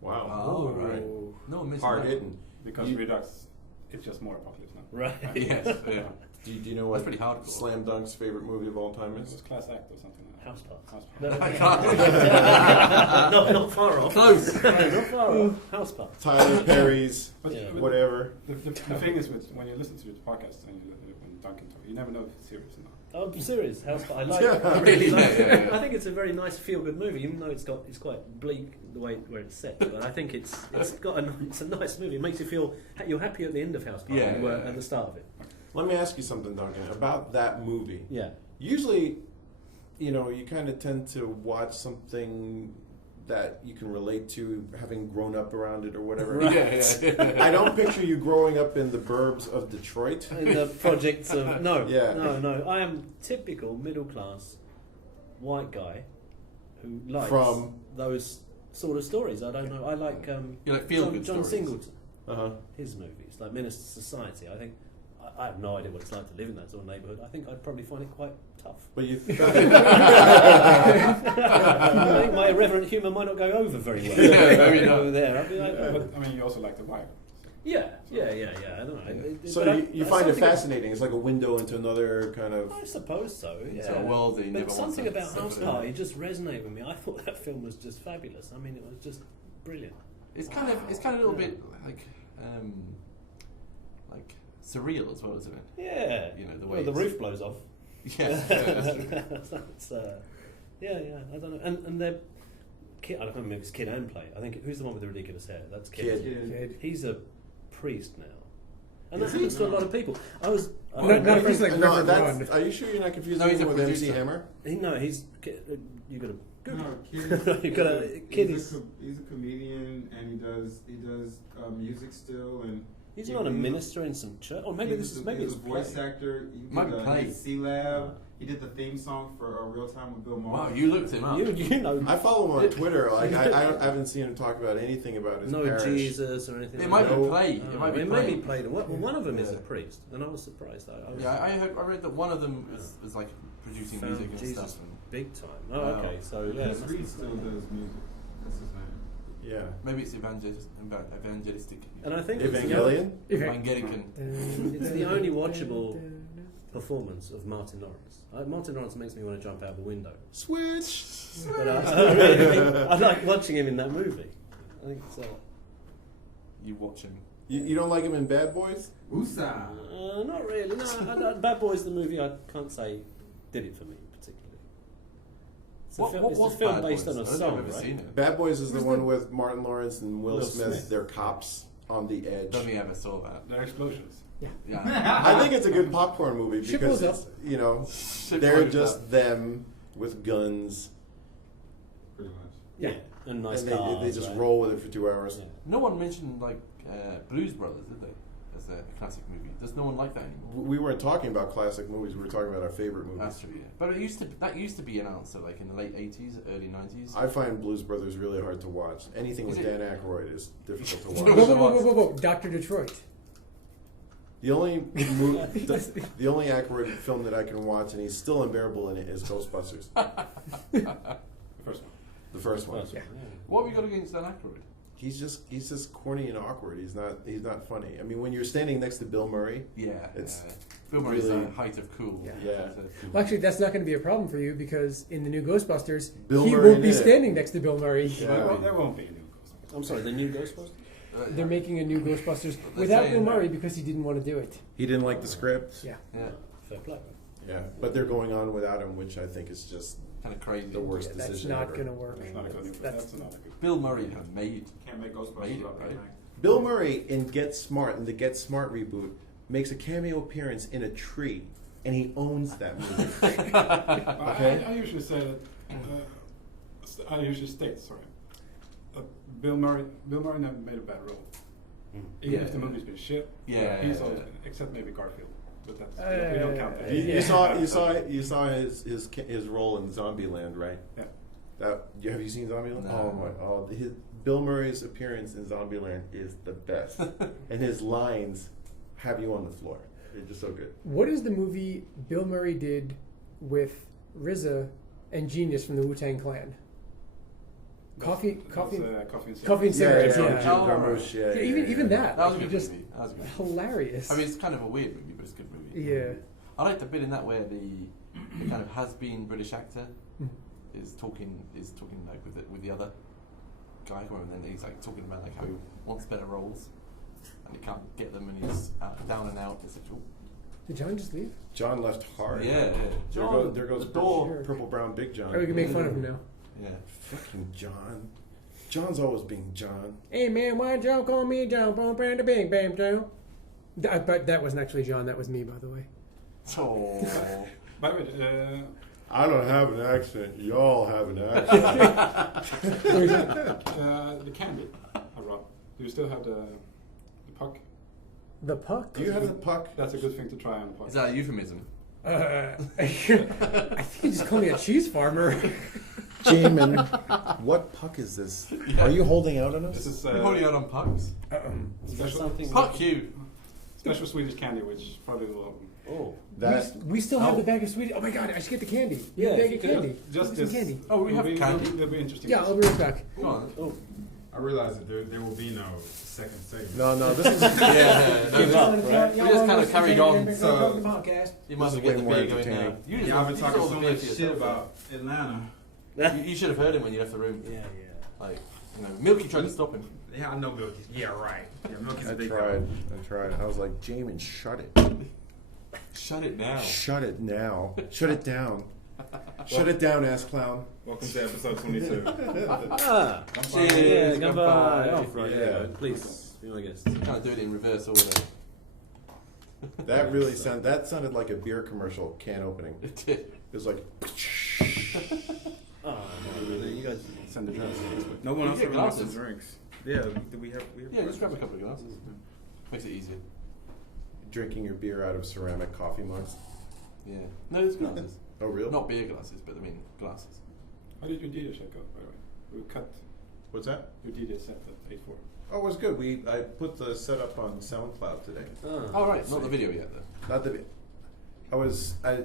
Wow. Oh, right. Ooh. No, I'm missing Hard that. hitting. Because You- Redux, it's just more Apocalypse Now. Right. Yes. Yeah. Do you know That's what pretty hardcore. Slam Dunk's favorite movie of all time It is? was Class Act or something like that. House Party. House No, Party. I can't. not far off. Close. Not far off. House Party. Tyler Perry's But, Yeah. but whatever. the thing is, when you listen to the podcast and when Duncan talks, you never know if it's serious or not. Oh, I'm serious. House Party. I like Yeah. it. I really Yeah, like it. yeah, yeah. I think it's a very nice feel-good movie, even though it's quite bleak the way where it's set. But I think it's a nice movie. It makes you feel you're happy at the end of House Party Yeah, than you were yeah. at the start of it. Let me ask you something, Duncan, about that movie. Yeah. Usually, you know, you kind of tend to watch something that you can relate to, having grown up around it or whatever. Yeah. I don't picture you growing up in the burbs of Detroit. In the projects of no, Yeah. no. I am typical middle-class white guy who likes From? those sort of stories. I don't know. I like You like feel-good John stories. Singleton. Uh-huh. His movies, like Minister Society. I think I have no idea what it's like to live in that sort of neighbourhood. I think I'd probably find it quite tough. But you I think my irreverent humour might not go over very well. Yeah, maybe not. Over there, I'd be like, But I mean, you also like The Wire. yeah. I don't know. So But you I- find it something- fascinating. It's like a window into another kind of... I suppose so. It's Yeah. a world that you never But want something to about step House in. Party just resonated with me. I thought that film was just fabulous. I mean, it was just brilliant. It's kind of a little bit like surreal as well, isn't it? Yeah. You know, the way well, the it's- roof blows off. Yes, yeah, that's true. That's, yeah. I don't know. And they're Kid, I don't remember if it's Kid and Play. I think who's the one with the ridiculous hair? That's Kid. He's a priest now, and that happens to a lot of people. I was Not a priest like No, Reverend that's, Ron. are you sure you're not confusing No, he's him a with MC producer. Hammer? he's you got to. No, You got a kid. he's a comedian and he does music still, and He's not a minister in some church, or maybe he's it's a voice actor. He Might did Play. C-Lab. He did the theme song for Real Time with Bill Maher. Wow, you looked him up. You know, I follow him on Twitter. Like I haven't seen him talk about anything about his no parish. Jesus or anything. It like might that. be Play. It might be It Play. may be played. Well, one of them is a Yeah. priest, and I was surprised. I was I read that one of them is like producing found music and Jesus stuff. And big time. Oh, Wow. okay. So yeah, Chris Reed still does music. That's his name. Yeah. maybe it's evangelistic. and I think Evangelion? Evangelican. it's the only watchable performance of Martin Lawrence. Martin Lawrence makes me want to jump out the window. Switch. But I like watching him in that movie. I think so. You watch him. You don't like him in Bad Boys? Usa. Not really. No, Bad Boys, the movie, I can't say did it for me particularly. It's a film, was it's a film Bad based Boys? on a I've song, never right? seen it. Bad Boys is the Who's one the- with Martin Lawrence and Will Will Smith. Smith. They're cops on the edge. Don't think I ever saw that. They're explosions. Yeah. I think it's a good popcorn movie Ship because goes it's, you know, Shit they're blows just up. them with guns Pretty much. Yeah, and nice and cars. they just right? roll with it for 2 hours. Yeah. No one mentioned like Blues Brothers, did they? As a classic movie. There's no one like that anymore. We weren't talking about classic movies. We were talking about our favorite movies. That's true, yeah. But that used to be an answer, like in the late '80s, early '90s. I find Blues Brothers really hard to watch. Anything with Is Dan it? Aykroyd is difficult to Whoa, watch. whoa, Dr. Detroit. The only the only Aykroyd film that I can watch, and he's still unbearable in it, is Ghostbusters. The first one. The first one. Yeah. What have we got against Dan Aykroyd? He's just corny and awkward. He's not funny. I mean, when you're standing next to Bill Murray, Yeah, It's Bill Murray's really- the height of cool. Yeah. Yeah. Well, actually, that's not going to be a problem for you because in the new Ghostbusters, Bill he Murray won't be in it. standing next to Bill Murray. Yeah. There won't be a new Ghostbusters. I'm sorry, the new Ghostbusters? They're making a new Ghostbusters They're without saying Bill that- Murray because he didn't want to do it. he didn't like the script. Yeah. Yeah, Fair play. Yeah, but they're going on without him, which I think is just kind of crazy. the worst Yeah, that's decision not ever. going to work. That's not a good. That's not a good. Bill Murray has made. Can't make Made Ghostbusters it, up right? Bill Murray in Get Smart, in the Get Smart reboot, makes a cameo appearance in a tree, and he owns that movie. Okay. I usually say that. I usually state, Bill Murray never made a bad role. Even Yeah. if the movie's been shit. Yeah, He's yeah, always yeah. been, except maybe Garfield. But that's we don't count that. You, Yeah. you saw his role in Zombieland, right? Yeah. Have you seen Zombieland? No. Oh my! Bill Murray's appearance in Zombieland is the best, and his lines have you on the floor. They're just so good. What is the movie Bill Murray did with RZA and Genius from the Wu-Tang Clan? Coffee and cigarettes. Yeah, Yeah. Jim Oh, Jarmusch, right. Yeah, even that. That was a like, good just movie. That was a good movie. hilarious. I mean, it's kind of a weird movie, but it's a good movie. Yeah. I like the bit in that where the kind of has-been British actor is talking like with the other guy, and then he's like talking about like how he wants better roles, and he can't get them, and he's down and out. It's like, oh, Did John just leave? John left hard. yeah, yeah. There goes the door. Purple Brown Big John. Oh, we can make fun of him now. Yeah. Fucking John. John's always being John. Hey man, why John call me John? Boom, bam, da, bing, bam, John. But that wasn't actually John. That was me, by the way. Oh. By the way, I don't have an accent. Y'all have an accent. the candy I brought. Do you still have the puck? The puck? Do you have the puck? That's a good thing to try on the puck. Is that a euphemism? I think you just called me a cheese farmer. Jamin, what puck is this? Are you holding out on This us? is We're holding out on pucks. Fuck you. special Swedish candy, which probably will open. Oh. We still have the bag of Swedish. Oh my god, I should get the candy. You have a bag of candy. Just Some this. candy. Oh, we have candy. It'll be interesting. Yeah, I'll be right back. Go on. Oh. I realize that there will be no second segment. No, this is Yeah, Give up, right? We just kind of carried on. So- You might as well This is get the way more beer going now. entertaining. You just Y'all been you talking just so all the beer much for shit yourself. about Atlanta. You should have heard him when you left the room. Yeah. Like, Milky tried to stop him. Yeah, I know Milky. Yeah, right. Yeah, Milky's I a big tried. I was like, Jamin, shut it. Shut it now. Shut it now. Shut it down. Shut it down, ass clown. Welcome to episode 22. Cheers, goodbye. Oh, right, Yeah. Please, be my guest. Kind of do it in reverse order. That really sounded like a beer commercial can opening. It did. It was like. Oh, no, you guys Send the drinks. No one You else get ever wants glasses. drinks. Yeah, do we have Yeah, just grab a couple of glasses. Makes it easier. Drinking your beer out of ceramic coffee mugs. Yeah. No, there's glasses. Oh, real? Not beer glasses, but I mean glasses. How did your DJ set go, by the way? We cut What's that? your DJ set at 8.4. Oh, it was good. I put the setup on SoundCloud today. Oh, right. Not the video yet, though. Not the.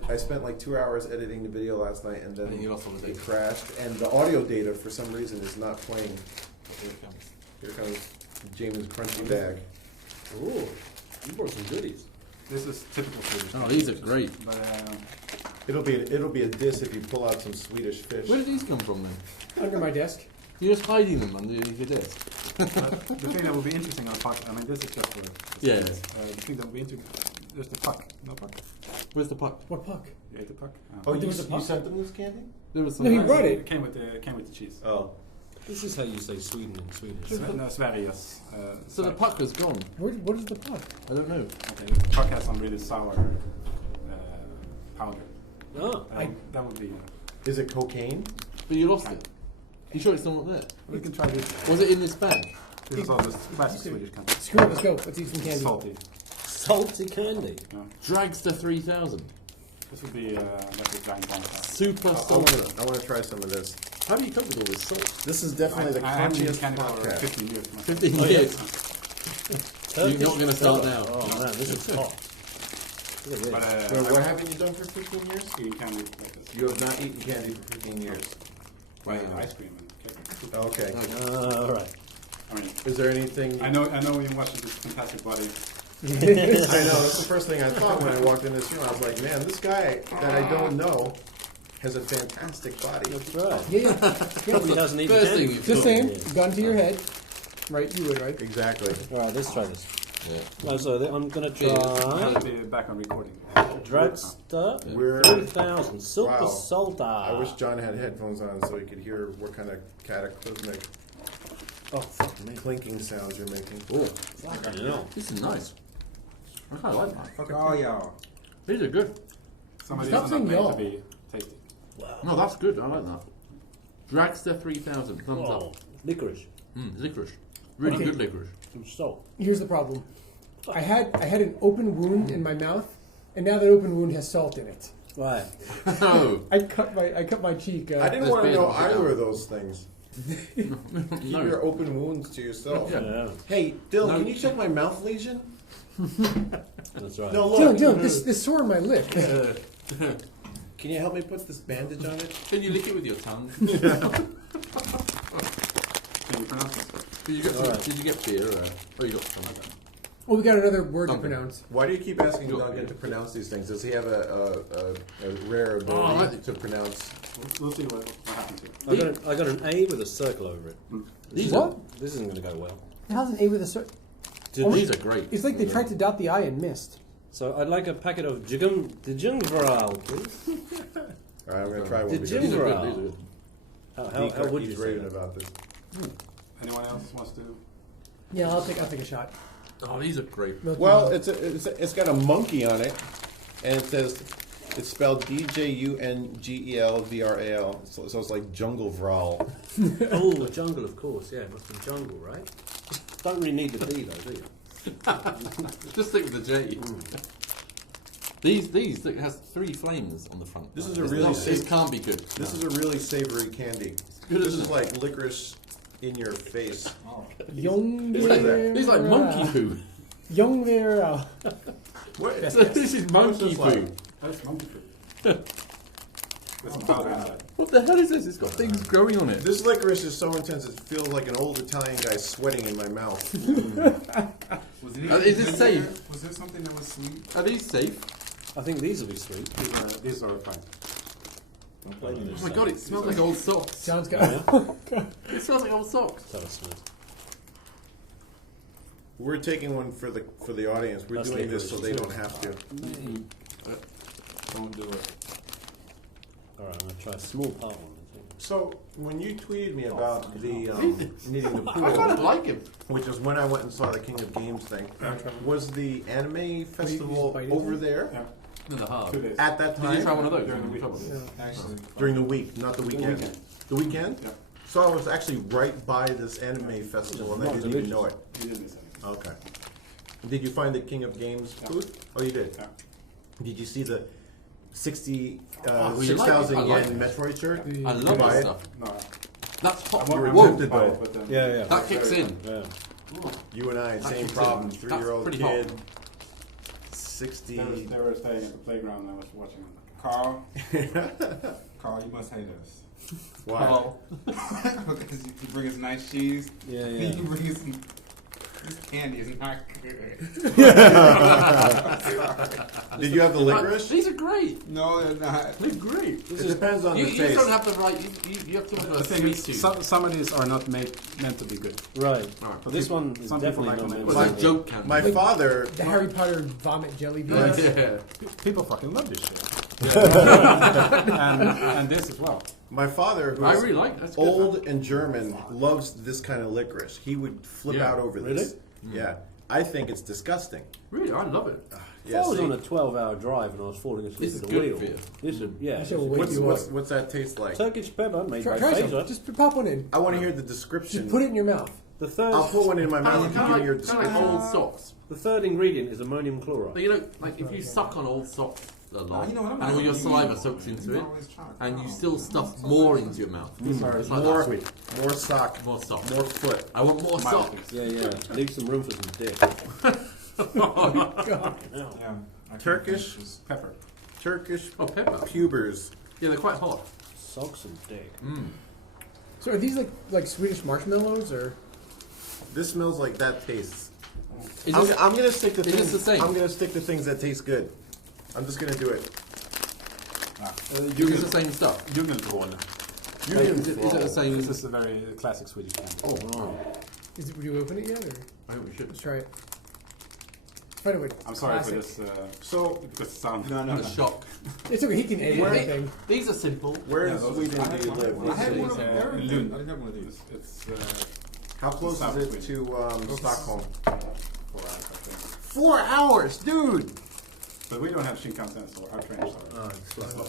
I spent like 2 hours editing the video last night, and then And you lost all the it data. crashed, and the audio data for some reason is not playing. Here it comes. Here comes James' crunchy bag. Ooh, you brought some goodies. This is typical Swedish. Oh, these are great. But It'll be a diss if you pull out some Swedish fish. Where did these come from, then? Under my desk. You're just hiding them underneath your desk. the thing that will be interesting on the puck, I mean, this is just for Yeah. the thing that will be interesting, there's the puck. No puck. Where's the puck? What puck? You ate the puck? Oh, there you, was a you puck? sent them this candy? There was some. No, he brought it. It came with the cheese. Oh. This is how you say Sweden in Swedish. No, Sveriges. So the puck was gone. What is the puck? I don't know. Okay, the puck has some really sour powder. Oh, That would be. Is it cocaine? But you lost it. You sure it's not there? We can try this. Was it in this bag? This is all this classic Swedish candy. Screw it, let's go. Let's eat some candy. Salty. salty candy. Yeah. Dragster 3000. This would be like a giant bonfire. Super I salty. want to try some of this. How do you cope with all this salt? This is definitely the I haven't eaten crunchiest candy for podcast. 15 years. 15 Oh, yeah. years. You're not going to start now. Oh man, this is hot. Look at this. But Well, what haven't you done for 15 years? eating candy like this. You have not eaten candy for 15 years. Well, ice cream and cake. Okay. All right. I mean, Is there anything? I know you watched this fantastic body. I know. That's the first thing I thought when I walked in this room. I was like, man, this guy that I don't know has a fantastic body. That's right. Yeah. He doesn't eat First candy. thing you Just saying, Yeah. gun to your head. Right, you would, right? Exactly. All right, let's try this. Yeah. Oh, so I'm gonna I'll try be back on recording. Dragster We're. 3000 Super Wow. Salta. I wish John had headphones on so he could hear what kind of cataclysmic Oh, fuck me. clinking sounds you're making. Oh, Fucking hell. this is nice. I kind of like that. Oh, yeah. These are good. Some of these Stop are not saying made y'all. to be tasty. No, that's good. I like that. Dragster 3000. Thumbs Oh, up. licorice. Licorice. Really Okay. good licorice. Some salt. Here's the problem. I had an open wound in my mouth, and now that open wound has salt in it. Right. Oh. I cut my cheek. I didn't This want to know beer- either of those things. Keep No. your open wounds to yourself. Yeah. Hey, Dylan, No. can you check my mouth lesion? That's right. No, look. Dylan, this sore on my lip. Can you help me put this bandage on it? Can you lick it with your tongue? Can you pronounce this? Did you get beer? Or you got some? Oh, we got another word to Okay. pronounce. Why do you keep asking Go. Duncan to pronounce these things? Does he have a rare ability I think- to pronounce? We'll see what happens here. I got an A with a circle over it. These What? are, This isn't going to go well. How's an A with a cir? these are great. It's like they tried to dot the I and missed. So I'd like a packet of Dijungvaral, please. All right, I'm going to try one. Did because you- These are good. These are good. How would you he's say raving that? about this. Anyone else wants to? Yeah, I'll take a shot. Oh, these are great. Milky Well, Way. it's got a monkey on it, and it says it's spelled DJUNGELVRAL. So it's like Jungle Vral. Oh, the jungle, of course. Yeah, it must be jungle, right? Don't really need the D, though, do you? Just stick with the J. These look, it has 3 flames on the front. This is a It's really not- safe- This can't be good. This is a really savory candy. good, This isn't is it? like licorice in your face. Young It's like monkey poo. Young there. What? Best So this is monkey this like? poo. That's monkey food. With some powder inside. What the hell is this? It's got things growing on it. This licorice is so intense it feels like an old Italian guy sweating in my mouth. Was it Is this safe? Was there something that was sweet? Are these safe? I think these will be sweet. These are fine. Oh my god, it smells like old socks. Sounds good. It smells like old socks. Tell us, man. We're taking one for the audience. We're That's doing this so licorice they too. don't have to. Someone do it. All right, I'm going to try a small part one. So when you tweeted me about the needing the I kind of pool, like him. which is when I went and saw the King of Games thing, was the anime festival over there In the hub. 2 days. at that Did you time? try one of those? During the week. Actually, During the week, not the weekend. weekend. The weekend? Yeah. So I was actually right by this anime festival and I didn't even know it. You didn't miss anything. Okay. Did you find the King of Games booth? Oh, you did? Yeah. Did you see the 6,000 I like yen it. Metroid shirt? I love Buy that it? stuff. No, That's hot. You were Whoa. tempted though. but then Yeah. That kicks in. Yeah. You and I, same That's problem. pretty- 3-year-old that's pretty kid. hot. 60. They were staying at the playground and I was watching them. Carl, Carl, you must hate us. Why? Because you bring us nice cheese. Yeah. You bring us this candy is not good. Did you have the licorice? These are great. No, they're not. They're great. It depends on You the just taste. don't have the right. You have to have The a thing sweet is, tooth. some of these are not meant to be good. Right. Alright, but This people- one is some people definitely like not them. meant What's to that be. joke candy? My father, The Harry Potter vomit jelly Yeah. beans. People fucking love this shit. and this as well. my father, I who's really like it. That's good. old and German, loves this kind of licorice. He would flip Yeah. out over this. Yeah. I think it's disgusting. Really, I love it. If I was on a 12-hour drive and I was falling asleep This is at the good wheel, for you. this would, yeah. This will wake you up. What's that taste like? Turkish pepper made by Try some. Phaser. Just pop one in. I want to hear the description. Just put it in your mouth. The third, I'll put one in my mouth. You Kind give me your of like description. old socks. the third ingredient is ammonium But chloride. you know, like if you suck on old socks a lot, You know what, I'm and all your not- saliva soaks into it, and you still stuff more into your mouth. It's like More, that. more sock, More stuff. more foot. I want more socks. Yeah. Leave some room for some dick. God. Yeah. Turkish Pepper. Turkish Oh, pepper. pubers. Yeah, they're quite hot. Socks and dick. So are these like Swedish marshmallows or? This smells like that tastes. Is I'm, this, I'm gonna stick to is this things. the same? I'm gonna stick to things that taste good. I'm just gonna do it. is this the same stuff? Jugendvrål. Is it the same? This is a very classic Swedish candy. Is it, would you open it yet or? I hope we should. Let's try it. By the way, I'm sorry classic. for this. So, Because it sounds. No. A shock. It's okay. He can edit Where- anything. These are simple. where Yeah, in those- Sweden I do had you one. live? I What had city? one of them. in I Lund. didn't have one of these. It's How close South is it Sweden. to Stockholm? 4 hours, I think. 4 hours, dude. But we don't have Shinkansen, so our trains are. Oh, it's slow.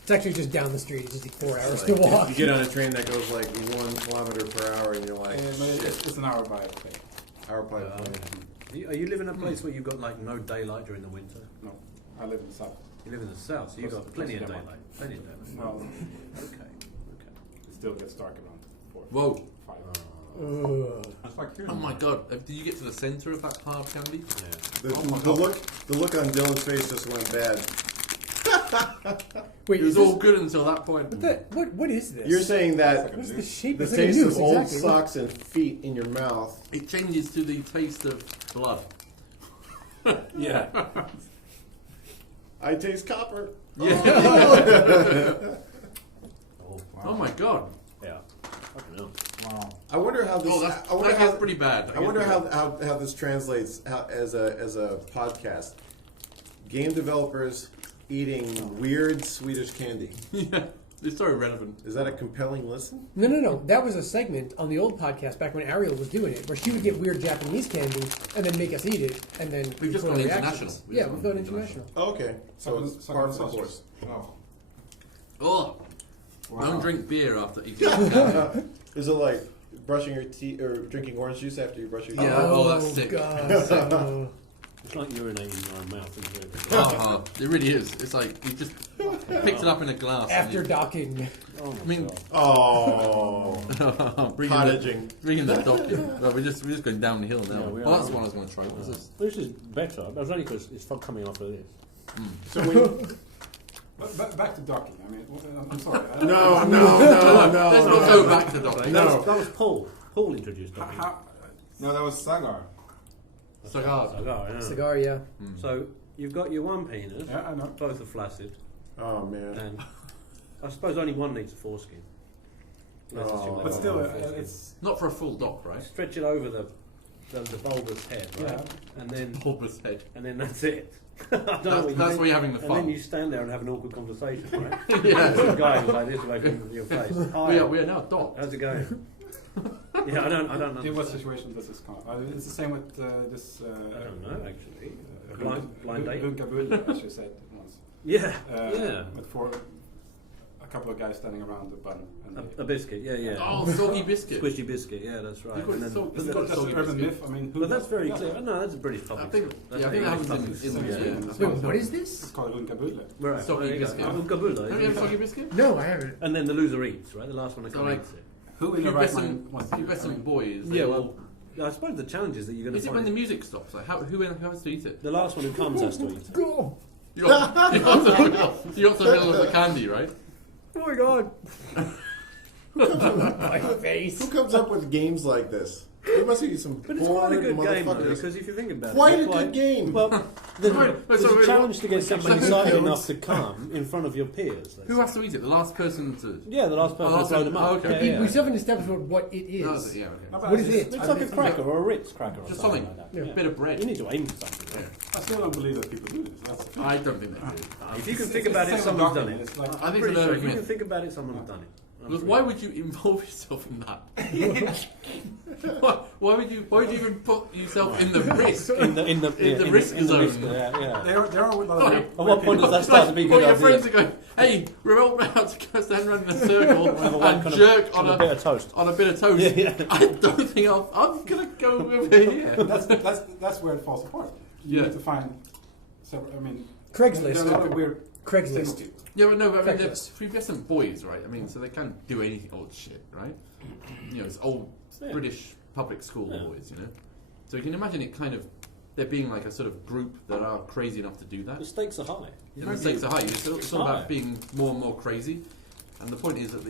It's actually just down the street. It's just like 4 hours to walk. You get on a train that goes like 1 kilometer per hour, and you're like, It's an hour by plane. hour by plane. Are you live in a place where you've got like no daylight during the winter? No, I live in the south. You live in the south, so you've got plenty of Close to daylight. Plenty of daylight. Well, Okay. it still gets dark around 4. Whoa. 5. Ugh. It's like here. Oh my god. Did you get to the centre of that hard candy? Yeah. The look on Dylan's face just went bad. Wait, It was is all this, good until that point. what is this? You're saying that What's the shape? the It's like a taste noose, of old exactly. socks and feet in your mouth. It changes to the taste of blood. Yeah. I taste copper. Oh my god. Yeah. I don't know. Wow. I wonder how this. Oh, that's, I wonder that how. gets pretty bad. I wonder how this translates as a podcast. Game developers eating weird Swedish candy. Yeah, it's so irrelevant. Is that a compelling listen? No. That was a segment on the old podcast back when Ariel was doing it, where she would get weird Japanese candy and then make us eat it, and then We've just put gone our international. reactions. Yeah, we've gone international. Okay, so it's par for the course. Oh. Oh, Wow. don't drink beer after eating candy. Is it like brushing your teeth or drinking orange juice after you brush your teeth? Yeah. Oh, that's sick. God. Oh. It's like urinating in your own mouth, isn't it? Uh-huh. It really is. It's like you just picked it up in a glass. After and docking. Oh I mean, Oh, bringing cottaging. the dog in. Well, we're just going down the hill now. Yeah, we Well, are. that's the one I was going to try. What's this? This is better. That was only because it's not coming off of this. So when, But back to docking. I mean, I'm sorry. no. Let's not go back to dog. No. That was Paul. Paul introduced that. No, that was Sagar. Cigars. Cigar, yeah. Cigar, yeah. So you've got your one penis. Yeah, I know. Both are flaccid, Oh man. and I suppose only one needs a foreskin. Let's assume Oh. they But both still, have a foreskin. it's Not for a full dock, right? Stretch it over the the bulbous head, right? Yeah. And then Bulbous head. and then that's it. I don't know what you That's think. where you're having the And fun. then you stand there and have an awkward conversation, right? Yeah. Some guy who's like this away from your face. Hi, We are now docked. how's it going? Yeah, I don't know. In what situation does this come up? It's the same with this. I don't know actually. Blind date. Runkabulle, as you said once. Yeah, yeah. But for a couple of guys standing around the bun. And A biscuit, yeah. Oh, soggy biscuit. Squishy biscuit, yeah, that's right. You've got And it then- so- but you've that- got it that's soggy an urban biscuit. myth. I mean, who but that's does- very yeah. clear. No, that's a British I public think, school. That's yeah, I think that English happens public in school. the Yeah. Wait, what is It's this? called runkabulle. Right, Soggy there you go. biscuit. Kabula, Have you had soggy biscuit? No, I haven't. And then the loser eats, right? The last one to come Like- eats it. Who in You the right bet some, mind wants to you bet some boys. Yeah, they well, all- I suppose the challenge is that you're going to Is it find when the music stops? Like, who has to eat it? the last one who comes has to eat it. Go. You're to the middle of the candy, right? Oh my god. My Who face. comes up with games like this? There must be some But it's quite a bored good game, though, motherfuckers. because if you think about Quite it, a it's good game. Well, there's so a wait, challenge to get somebody so- excited enough to come in front of your peers. let's Who say. has to eat it? The last person to. Yeah, the last person Oh, to throw them up. okay. Yeah, yeah. We still haven't established what it is. No, yeah, okay. No, but What I is just- it? It's like a cracker or a Ritz cracker or Just something something. like that. Yeah. A bit of bread. You need to aim for something. Right? I still don't believe that people do this. That's the thing. I don't think they do. If you can It's think the about it, same someone's with done docking. it. It's like, I think Pretty it's an sure urban if you can myth. think about it, someone's done it. I'm Because pretty why sure. would you involve yourself in that? why would you even put yourself in the risk? in the risk zone. risk, yeah. there are with Like, At what point does that start to be a All good your idea? friends are going, hey, we're all about to go stand around in a circle and jerk on a bit of toast. on a bit of toast. Yeah. I don't think I'm going to go over here. that's where it falls apart. You Yeah. need to find several. I mean, Craigslist. there are a lot of weird things Craigslist. to- Yeah, but no, but I mean, they're Craigslist. prepubescent boys, right? I mean, so they can't do anything old shit, right? You know, it's old Yeah. British public school Yeah. boys, you know? So you can imagine it kind of, there being like a sort of group that are crazy enough to do that. The stakes are high. And the stakes are high. It's all high. about being more and more crazy. And the point is that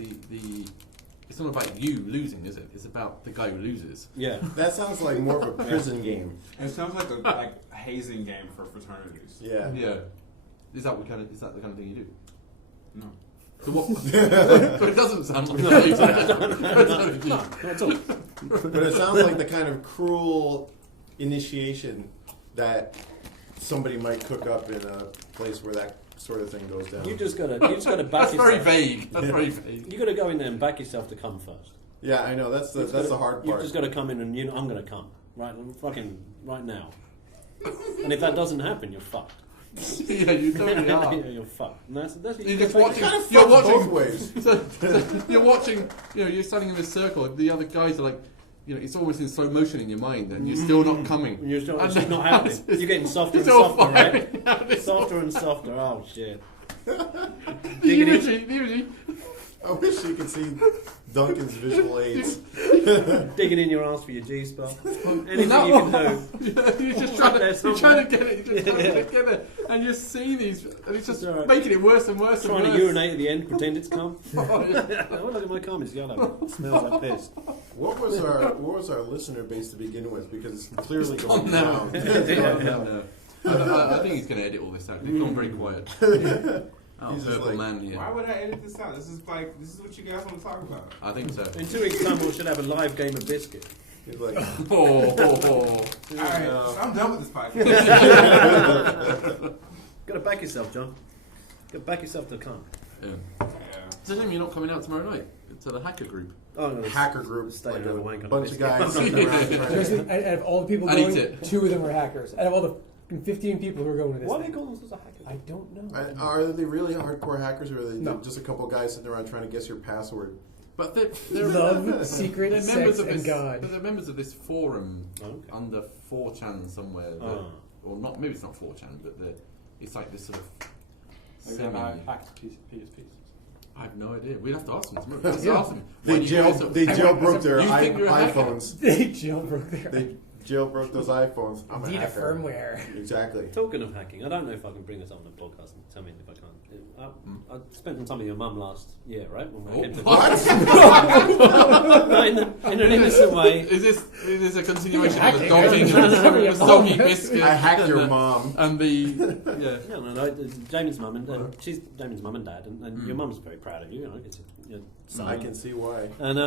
it's not about you losing, is it? It's about the guy who loses. Yeah. That sounds like more of a prison game. It sounds like a hazing game for fraternities. Yeah. Yeah. Is that the kind of thing you do? No. So what? But it doesn't sound like that. No, not at all. But it sounds like the kind of cruel initiation that somebody might cook up in a place where that sort of thing goes down. You just gotta back That's yourself. very vague. That's very vague. You gotta go in there and back yourself to come first. Yeah, I know. That's the hard You've part. just got to come in and I'm gonna come right now. And if that doesn't happen, you're fucked. Yeah, you totally are. Yeah, you're fucked. And that's You're just watching. Kind of You're fucks watching. both ways. So you're watching. You know, you're standing in this circle. The other guys are like, you know, it's almost in slow motion in your mind, and you're still not coming. And you're still, And it's just not happening. You're getting softer and It's all softer, right? firing out. It's all- Softer and softer. Oh shit. The imagery. I wish you could see Duncan's visual aids. Digging in your ass for your G spot. Anything No. you can do. You're just trying to, There's you're somewhere. trying to get it. You're just trying to get it, and you're seeing these, and it's just It's all right. making it worse and worse Trying and to worse. urinate at the end, pretend it's cum. Oh, yeah. Oh, look at my cum, it's yellow. It smells like piss. What was our listener base to begin with? Because it's clearly It's going gone now. down. It's gone now, no. I think he's going to edit all this out. He's gone very quiet. Oh, He's just purple like, man here. Why would I edit this out? This is what you guys want to talk about. I think so. In 2 weeks' time, we should have a live game of biscuit. He's like, Oh. Alright, No. so I'm done with this podcast. Gotta back yourself, John. Gotta back yourself to cum. Yeah. Yeah. It's a shame you're not coming out tomorrow night to the hacker group. Oh, I'm gonna hacker group, stay like and have a a wank on a bunch of biscuit. guys sitting around trying Seriously, to... out of all the people I need going, it. 2 of them were hackers. Out of all the 15 people who were going to this Why do thing. they call themselves a hacker? I don't know. Are they really hardcore hackers, or are they No. just a couple of guys sitting around trying to guess your password? But they're Love, secret, they're sex, members of and this. God. They're members of this forum Okay. under 4chan somewhere, that, Oh. or not. Maybe it's not 4chan, but it's like this sort of. Maybe have semi- hacked PSPs. I have no idea. We'd have to ask them tomorrow. Let's Yeah. ask them. They Why do you also- jailbroke their You think you're a hacker? iPhones. They jailbroke their They jailbroke those iPhones. I'm a Indeed, a hacker. firmware. Exactly. Talking of hacking, I don't know if I can bring this up on the podcast and tell me if I can't. I spent some time with your mum last year, right? When we came to no, in an innocent way. Is this a continuation of the Hacking. dogging No, and no, no, the no. soggy biscuit? I hacked and your the- mom. And the yeah. No, it's Jamie's mum, and she's Jamie's mum and dad, and your mum's very proud of you. You know, it's your son. I can see why. And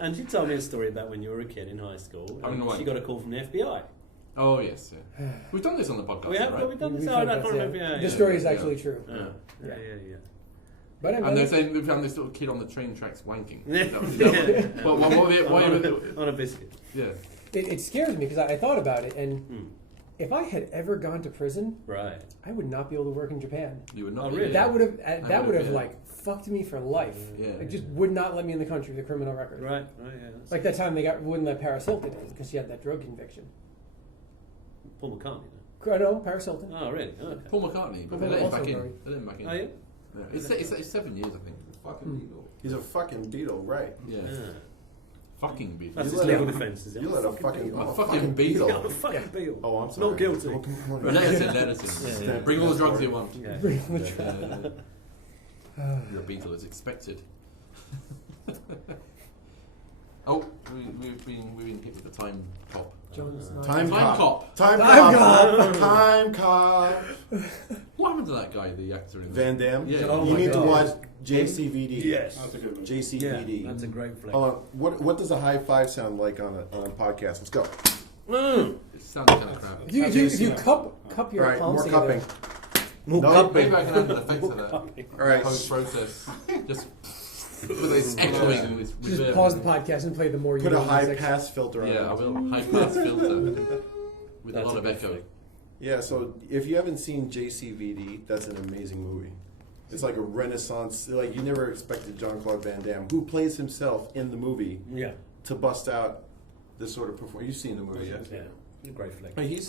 and she told me a story about when you were a kid in high school. And she got a call from the FBI. Oh yes, we've done this on the podcast. We have, right? we've done this. I can't remember. Yeah, the story is actually true. Yeah. But and they're saying we found this little kid on the train tracks wanking. What on a biscuit. Yeah. It scares me because I thought about it, and if I had ever gone to prison, right, I would not be able to work in Japan. You would not. Oh, really? That would have like fucked me for life. Yeah. It just would not let me in the country with a criminal record. Right. Yeah. Like that time wouldn't let Paris Hilton in because she had that drug conviction. Paul McCartney. No, Paris Hilton. Oh, really? Okay. Paul McCartney, but they let him back in. They let him back in. Oh, yeah? It's 7 years, I think. Fucking Beatle. He's a fucking Beatle, right? Yeah. Fucking Beatle. That's his legal defence, is it? You let a fucking Beatle. I'm a fucking Beatle. Oh, I'm sorry. Not guilty. Let us in. Bring all the drugs you want. Yeah. Bring all the drugs. You're a Beatle as expected. Oh, we've been hit with the time cop. Time cop. What happened to that guy, the actor in Van Damme? Yeah. You need to watch JCVD. Yes. That's a good movie. JCVD. Yeah, that's a great flick. What does a high five sound like on a podcast? Let's go. It sounds kind of crap. If you cup your All right, palms more together. cupping. No, Maybe I can add an effect to that. All right. Post process. Just with this echoing with Just reverb. pause the podcast and play the more. Put a high music. pass filter on it. Yeah, I will. High pass filter with a lot of echo. Yeah, so if you haven't seen JCVD, that's an amazing movie. It's like a renaissance, like you never expected Jean-Claude Van Damme, who plays himself in the movie, to bust out this sort of performance. You've seen the movie, yes? Yeah, great flick. He's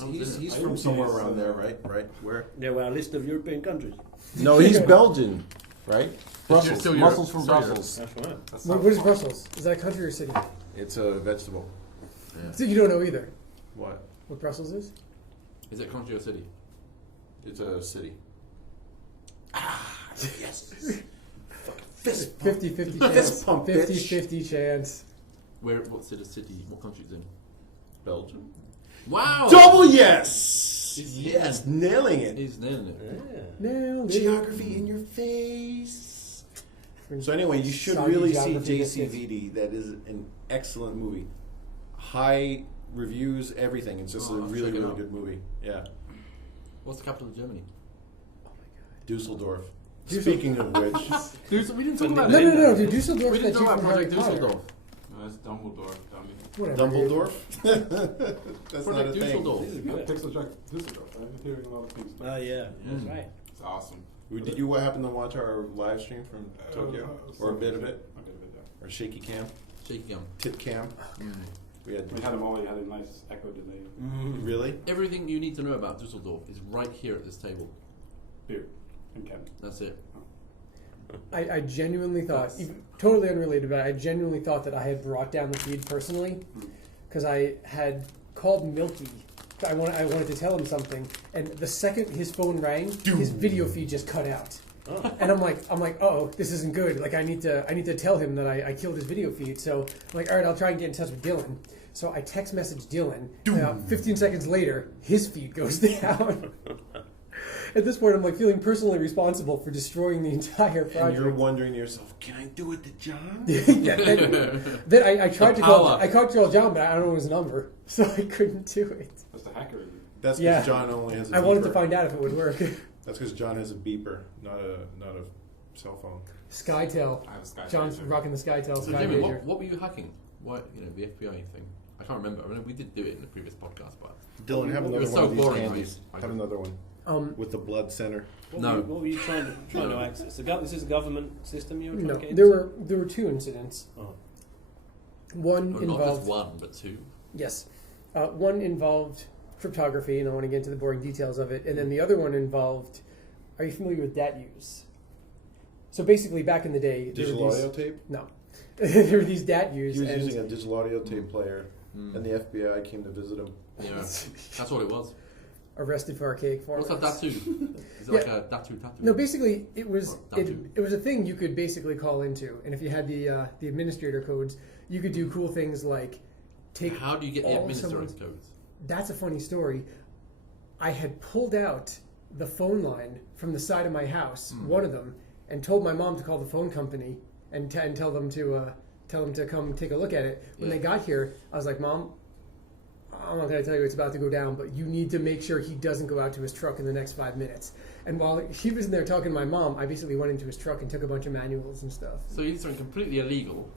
from somewhere around there, right? Right? Where? Yeah, well, a list of European countries. No, he's Belgian, right? Brussels. Still Muscles Europe. from Brussels. That's right. What is Brussels? Is that a country or city? It's a vegetable. Yeah. So you don't know either. What? What Brussels is? Is it country or city? It's a city. Yes. Fist 50-50 chance. Fist pump, bitch. 50-50 chance. What's it a city? What country is it in? Belgium. Wow! Double yes! Yes, nailing it. He's nailing it. Nailed it. Geography in your face. So anyway, you should Soggy really see geography JCVD. That is an excellent movie. High reviews, everything. It's just a really, really good movie. Yeah. What's the capital of Germany? Dusseldorf. Speaking of which, We didn't talk about No. Dude, Dusseldorf We is didn't that talk dude about from Harry Project Potter. Dusseldorf. No, it's Dumbledore. Dummy. Whatever, dude. Dumbledorf. That's not a Project thing. Dusseldorf. PixelJunk Dusseldorf. I've been hearing a lot of things. Oh, yeah, that's right. It's awesome. Did you happen to watch our live stream from Tokyo, or a bit of it, A bit of it, yeah. or shaky cam, Shaky gum. tit cam? We had We had them all. You had a nice echo delay. really. Everything you need to know about Dusseldorf is right here at this table. Beer and candy. That's it. I genuinely thought, totally unrelated, but I genuinely thought that I had brought down the feed personally because I had called Milky. I wanted to tell him something, and the second his phone rang, his video feed just cut out. Oh. And I'm like, oh, this isn't good. Like I need to tell him that I killed his video feed. So I'm like, all right, I'll try and get in touch with Dylan. So I text message Dylan. 15 seconds later, his feed goes down. At this point, I'm like feeling personally responsible for destroying the entire project. And you're wondering to yourself, can I do it to John? Then I tried to call John, but I don't know his number, so I couldn't do it. That's the hacker in you. That's because John only has a beeper. I wanted to find out if it would work. That's because John has a beeper, not a cell phone. SkyTel. I have a Sky John's Tracer. rocking the SkyTel. So Sky Jamie, Pager. what were you hacking? What the FBI thing? I can't remember. I mean, we did do it in the previous podcast, but Dylan, have it another was one so of these boring. candies. Have another one with the blood center. No. What were you trying to access? This is a government system you were trying to get No, into? there were two incidents. Oh. One Not involved just one, but two. Yes, one involved cryptography, and I want to get into the boring details of it. And then the other one involved. Are you familiar with DAT use? So basically, back in the day, Digital audio tape? No, there were these DAT use. He was using a digital audio tape player, and the FBI came to visit him. Yeah, that's what it was. Arrested for archaic formats. What's a tattoo? Is it like a tattoo? No, basically it was Tattoo. it was a thing you could basically call into, and if you had the administrator codes, you could do cool things like take. How do you get the all administrator someone's- codes? That's a funny story. I had pulled out the phone line from the side of my house, one of them, and told my mom to call the phone company and tell them to come take a look at it. When they got here, I was like, Mom, I'm not going to tell you it's about to go down, but you need to make sure he doesn't go out to his truck in the next 5 minutes. And while he was in there talking to my mom, I basically went into his truck and took a bunch of manuals and stuff. So you did something completely illegal.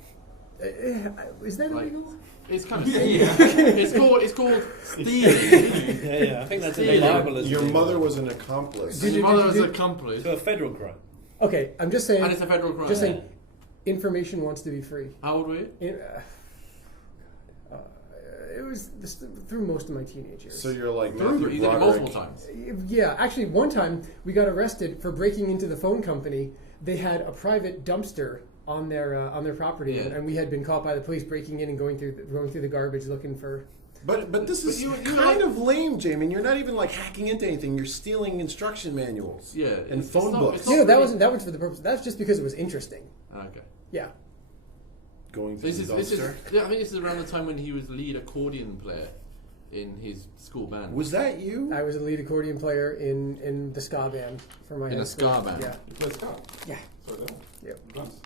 Is that illegal? It's kind of it's called stealing. Yeah, I think that's Stealing. liable as Your legal. mother was an accomplice. Your mother was an accomplice. To a federal crime. Okay, I'm just saying. And it's a federal crime. Just saying, information wants to be free. How old were you? It was through most of my teenage years. So you're like You Matthew did it multiple Broderick. times. Yeah, actually, one time we got arrested for breaking into the phone company. They had a private dumpster on their property, Yeah. and we had been caught by the police breaking in and going through the garbage looking for. But this is you kind of lame, Jamie. You're not even like hacking into anything. You're stealing instruction manuals. Yeah, And it's phone not- books. it's not No, that really- was for the purpose. That's just because it was interesting. Okay. Yeah. Going through This the is dumpster. I think this is around the time when he was lead accordion player in his school band. Was that you? I was a lead accordion player in the ska band for my In a high school. ska band? Yeah. You play ska? Yeah. So do I. Yep. Drums.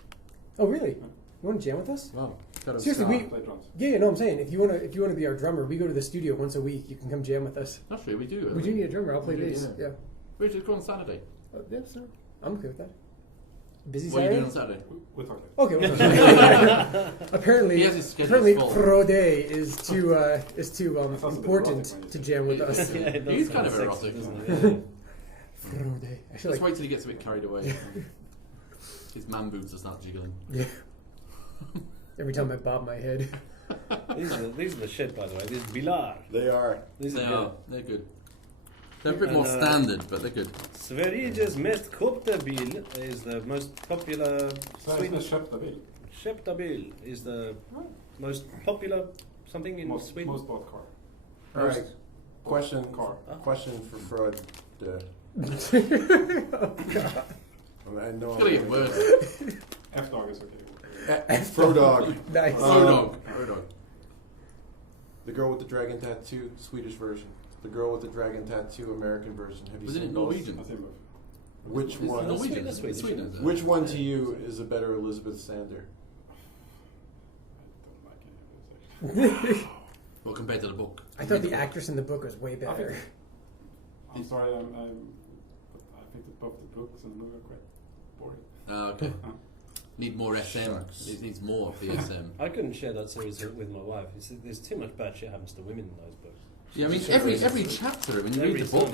Oh, really? You want to jam with us? Wow. Got a Seriously, ska. we. Play drums. Yeah, no, I'm saying if you wanna be our drummer, we go to the studio once a week. You can come jam with us. Not sure we do. We do need a drummer. I'll play We do, bass. yeah. Yeah. We should go on Saturday. Yeah, sir. I'm okay with that. Busy What are you Saturday? doing on Saturday? We'll talk later. Okay. Well, apparently, He has his schedule apparently, full. Pro Day is too Sounds a bit important erotic when you to say jam with us. Yeah, it does He's sound kind of sexy, erotic. doesn't it? Pro Day. I feel Let's like wait till he gets a bit carried away. His man boobs will start jiggling. yeah. Every time I bob my head. These are the shit, by the way. These Bilar. They are. These They are are. good. They're good. They're a bit And, more standard, but they're good. Sveriges mest köpta bil is the most popular. Sveriges mest köpta bil. Köpta bil is the most popular something in Most Sweden. bought car. All right. Question. Car. Question for Freud. Oh God. I know. It's gonna get worse. F-dog is okay. Frodog. Nice. Rodog. The girl with the dragon tattoo, Swedish version. The girl with the dragon tattoo, American version. Have you Wasn't seen it both? Norwegian? I think both. Which It's one? Norwegian. Sweden, Swedish. Sweden, is it? Which one to you is a better Elizabeth Sander? I don't like any of this actually. Well, compared to the book. I thought the actress in the book was way better. I'm sorry, but I think that both the books and the movie are quite boring. Okay. Need more SM. Shucks. It needs more of the SM. I couldn't share that series with my wife. There's too much bad shit happens to women in those books. Yeah, I mean, every chapter, when you read the book,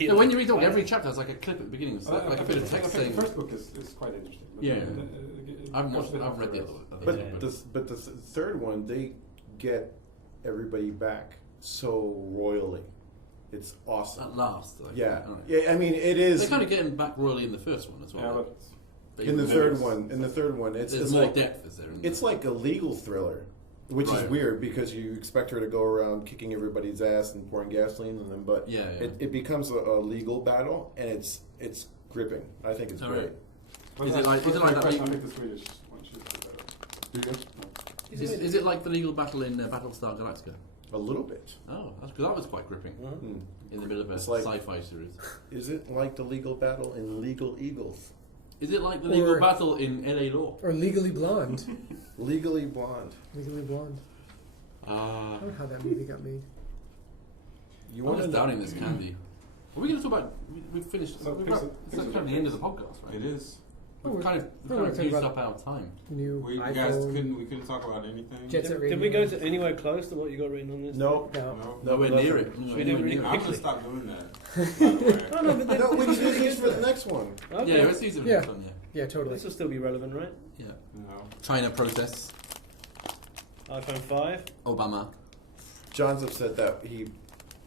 Yeah, when you read the book, every chapter has like a clip at the beginning, it's like a bit of text I saying. think the first book is quite interesting. But Yeah. it I haven't goes watched a it. bit I haven't read the off other. But other the third one, they get everybody back so royally. It's awesome. At last. Like, Yeah, alright. yeah. I mean, it is. They kind of get him back royally in the first one as well. Yeah, But in the even third more- one. In the third one, it's there's more like depth, is there? In it's the, like a legal thriller, which is Right. weird because you expect her to go around kicking everybody's ass and pouring gasoline on them, but yeah. it becomes a legal battle, and it's gripping. I think it's All great. right. But Is it that's- like- is it that's like my that question. I legal- think the Swedish one should be better. Do you? Is it like the legal battle in Battlestar Galactica? A little bit. Oh, because that was quite gripping. Hmm. In the middle of a It's like- sci-fi series. Is it like the legal battle in Legal Eagles? Is it like the Or- legal battle in LA Law? Or Legally Blonde. Legally Blonde. Legally Blonde. I don't know how that movie got made. You I'm want just to downing this candy. Are we going to talk about? We've finished. So We've Pixel- it's kind of the end of the podcast, right? It is. We've we're- kind of we're talking used about- up our time. New We iPhone. guys couldn't talk about anything. Jet Set Did Radio. we go to anywhere close to what you got written on this? No. No. No. Nowhere near it. Should we Nowhere do near it it. I'm gonna quickly? stop doing that. By the way. Oh, no, but then No, we this can is use this for the next one. Okay. Yeah, let's use it. Yeah. Next one, Yeah, totally. This will still be relevant, right? yeah. No. China protests. iPhone 5. Obama. John's upset that he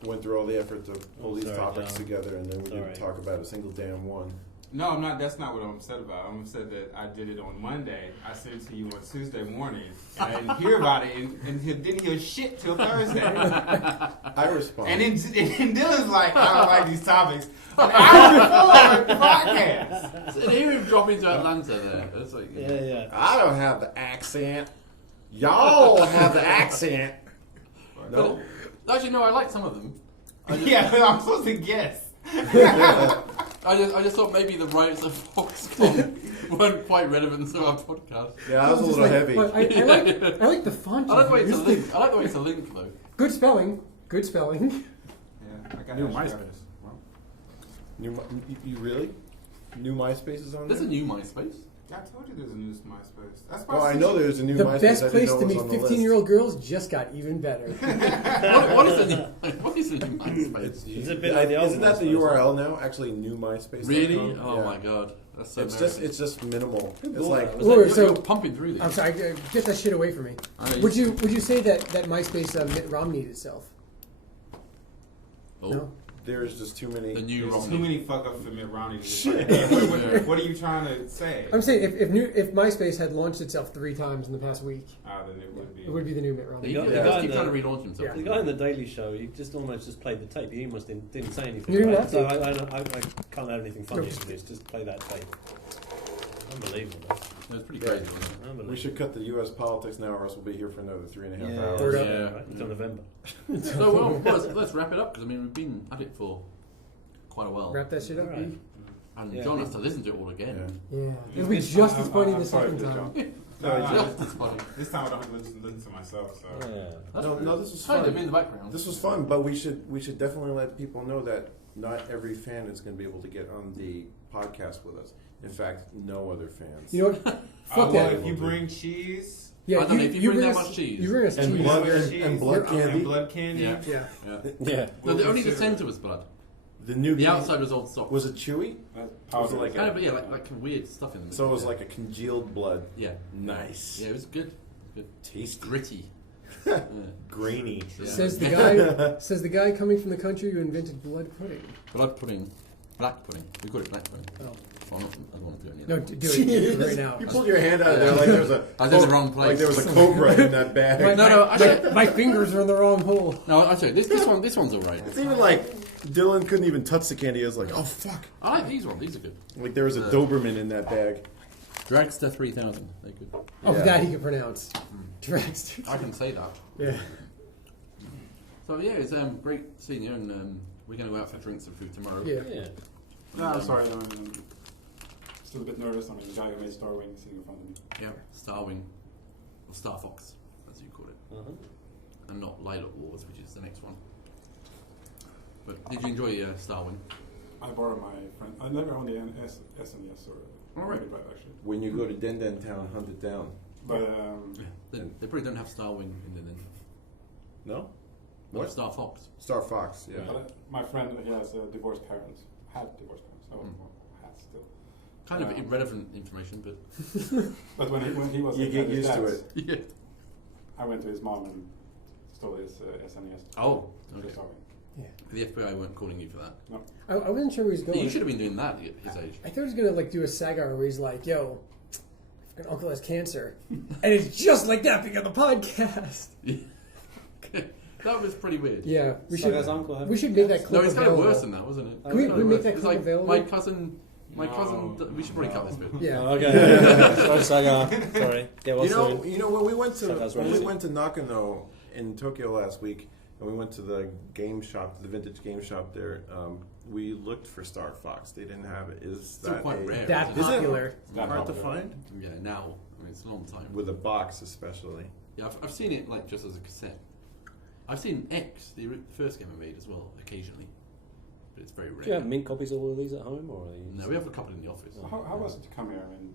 went through all the effort to pull Oh, these sorry, topics John. together, and then we didn't Sorry. talk about a single damn one. No, I'm not. That's not what I'm upset about. I'm upset that I did it on Monday. I sent it to you on Tuesday morning, and I didn't hear about it, and didn't hear shit till Thursday. I respond. And then Dylan's like, I don't like these topics. An hour before the podcast. So hear him drop into Atlanta there. It's like, Yeah. I don't have the accent. Y'all have the accent. No. Actually, no, I like some of them. I just, Yeah, but I'm supposed to guess. I just thought maybe the rights of Foxconn weren't quite relevant to our podcast. Yeah, that was a little heavy. Well, I like the font. I like the way you it's a used. link. I like the way it's a link though. Good spelling. Good spelling. Yeah, I got New it. MySpace. Wow. You really? New MySpace is on There's a there? new MySpace. I told you there's a new MySpace. That's why Oh, I know there's a new The MySpace. best I didn't place know to it was meet on the list. 15-year-old girls just got even better. What is the new MySpace? It's a bit like the old Isn't that the MySpace, URL now? Actually, new MySpace. Really? Oh my god, that's so. It's just minimal. It's bought like that? Or, you're so pumping through these. I'm sorry. Get that shit away from me. Would you say that MySpace Mitt Romneyed itself? Oh, No. there's just too many. the new There's Romney. too many fuck ups for Mitt Romney. What are you trying to say? I'm saying if MySpace had launched itself 3 times in the past week, Then it would be. it would be the new Mitt He Romney. got- he the does guy keep in trying to the- relaunch himself. The guy in the Daily Show, he just almost just played the tape. He almost didn't say anything. You didn't about have it. So to. I can't have anything funny to this. Just play that tape. Unbelievable. It was pretty crazy, wasn't it? Unbelievable. We should cut the U.S. politics now, or else we'll be here for another 3.5 Yeah. hours. Word up. Yeah. Right, until November. So let's wrap it up because I mean we've been at it for quite a while, Wrap that shit up. Alright. dude. and Yeah. John has to listen to it all again. Yeah. It'll be just as funny the second time. Just as funny. This time I don't have to listen to myself. So. Yeah. No, this was Hi, they've fun. been in the background. This was fun, but we should definitely let people know that not every fan is going to be able to get on the podcast with us. In fact, no other fans. You know what? Fuck Well, that. if you bring cheese. Yeah, I don't know if you bring that us- much cheese. You bring us And cheese. blood cheese, and blood candy. And blood candy. Yeah. Yeah. Yeah. No, We'll only the consider centre was blood. The new The outside was old stock. was it chewy? Powder. Was it like Kind of, yeah, like weird stuff in the middle. So it was like a congealed blood. Yeah. Nice. Yeah, it was good. Good. Tasty. Gritty. Yeah. Grainy. Yeah. Says the guy coming from the country who invented blood pudding. Blood pudding. Black pudding. We call it black pudding. Oh. Well, I don't want to do it No, yet. do it right now. You pulled your hand out of there like there was a. I was in the wrong place. Like there was a cobra in that bag. No, actually, My fingers are in the wrong hole. no, actually, this one's alright. It's even like Dylan couldn't even touch the candy. I was like, oh fuck! I like these ones. These are good. Like there was a Doberman in that bag. Dragster 3000. They're good. Oh, Yeah. that he could pronounce. Dragster. I can say that. Yeah. So yeah, it's great seeing you, and we're going to go out for drinks and food tomorrow. Yeah. Yeah. No, I'm sorry. I'm still a bit nervous. I mean, the guy who made Star Wing sitting in front of me. Yeah, Starwing, or Star Fox, as you call it, Uh-huh. and not Lilac Wars, which is the next one. But did you enjoy Starwing? I borrowed my friend. I never owned the SNES or All right. Mega Drive actually. When you go to Den Den Town, hunt it down. But They probably don't have Starwing in there then. No? What? What? Star Fox. Star Fox. Yeah. but my friend, he has divorced parents. Had divorced parents. Oh, Mm. well, had still. Kind of irrelevant information, but But when he was You at get his used to dad's, it. yeah. I went to his mom and stole his SNES. Oh, For okay. Star Wing. The FBI weren't calling you for that. I wasn't sure where he was going. You should have been doing that at his age. I thought he was gonna like do a saga where he's like, "Yo, fucking uncle has cancer," and it's just like that being on the podcast. That was pretty weird. Yeah, we should. Saga's uncle have We should make that No, clip it's kind of available. worse than that, wasn't it? Can we- It was we kinda make worse. that It's clip like available? my cousin. No. We should probably cut this bit. Yeah. Okay. Sorry, Saga. Sorry. Yeah, what's You know when we went to Saga's when we rising. went to Nakano in Tokyo last week, and we went to the game shop, the vintage game shop there. We looked for Star Fox. They didn't have it. Is Still that quite rare. That isn't it? popular. That hard to popular. find? Yeah, now. I mean, it's a long time. With a box, especially. Yeah, I've seen it like just as a cassette. I've seen X, the first game I made as well, occasionally, but it's very rare. Do you have mint copies of all of these at home, or are you? No, we have a couple in the office. So how was it to come here? I mean,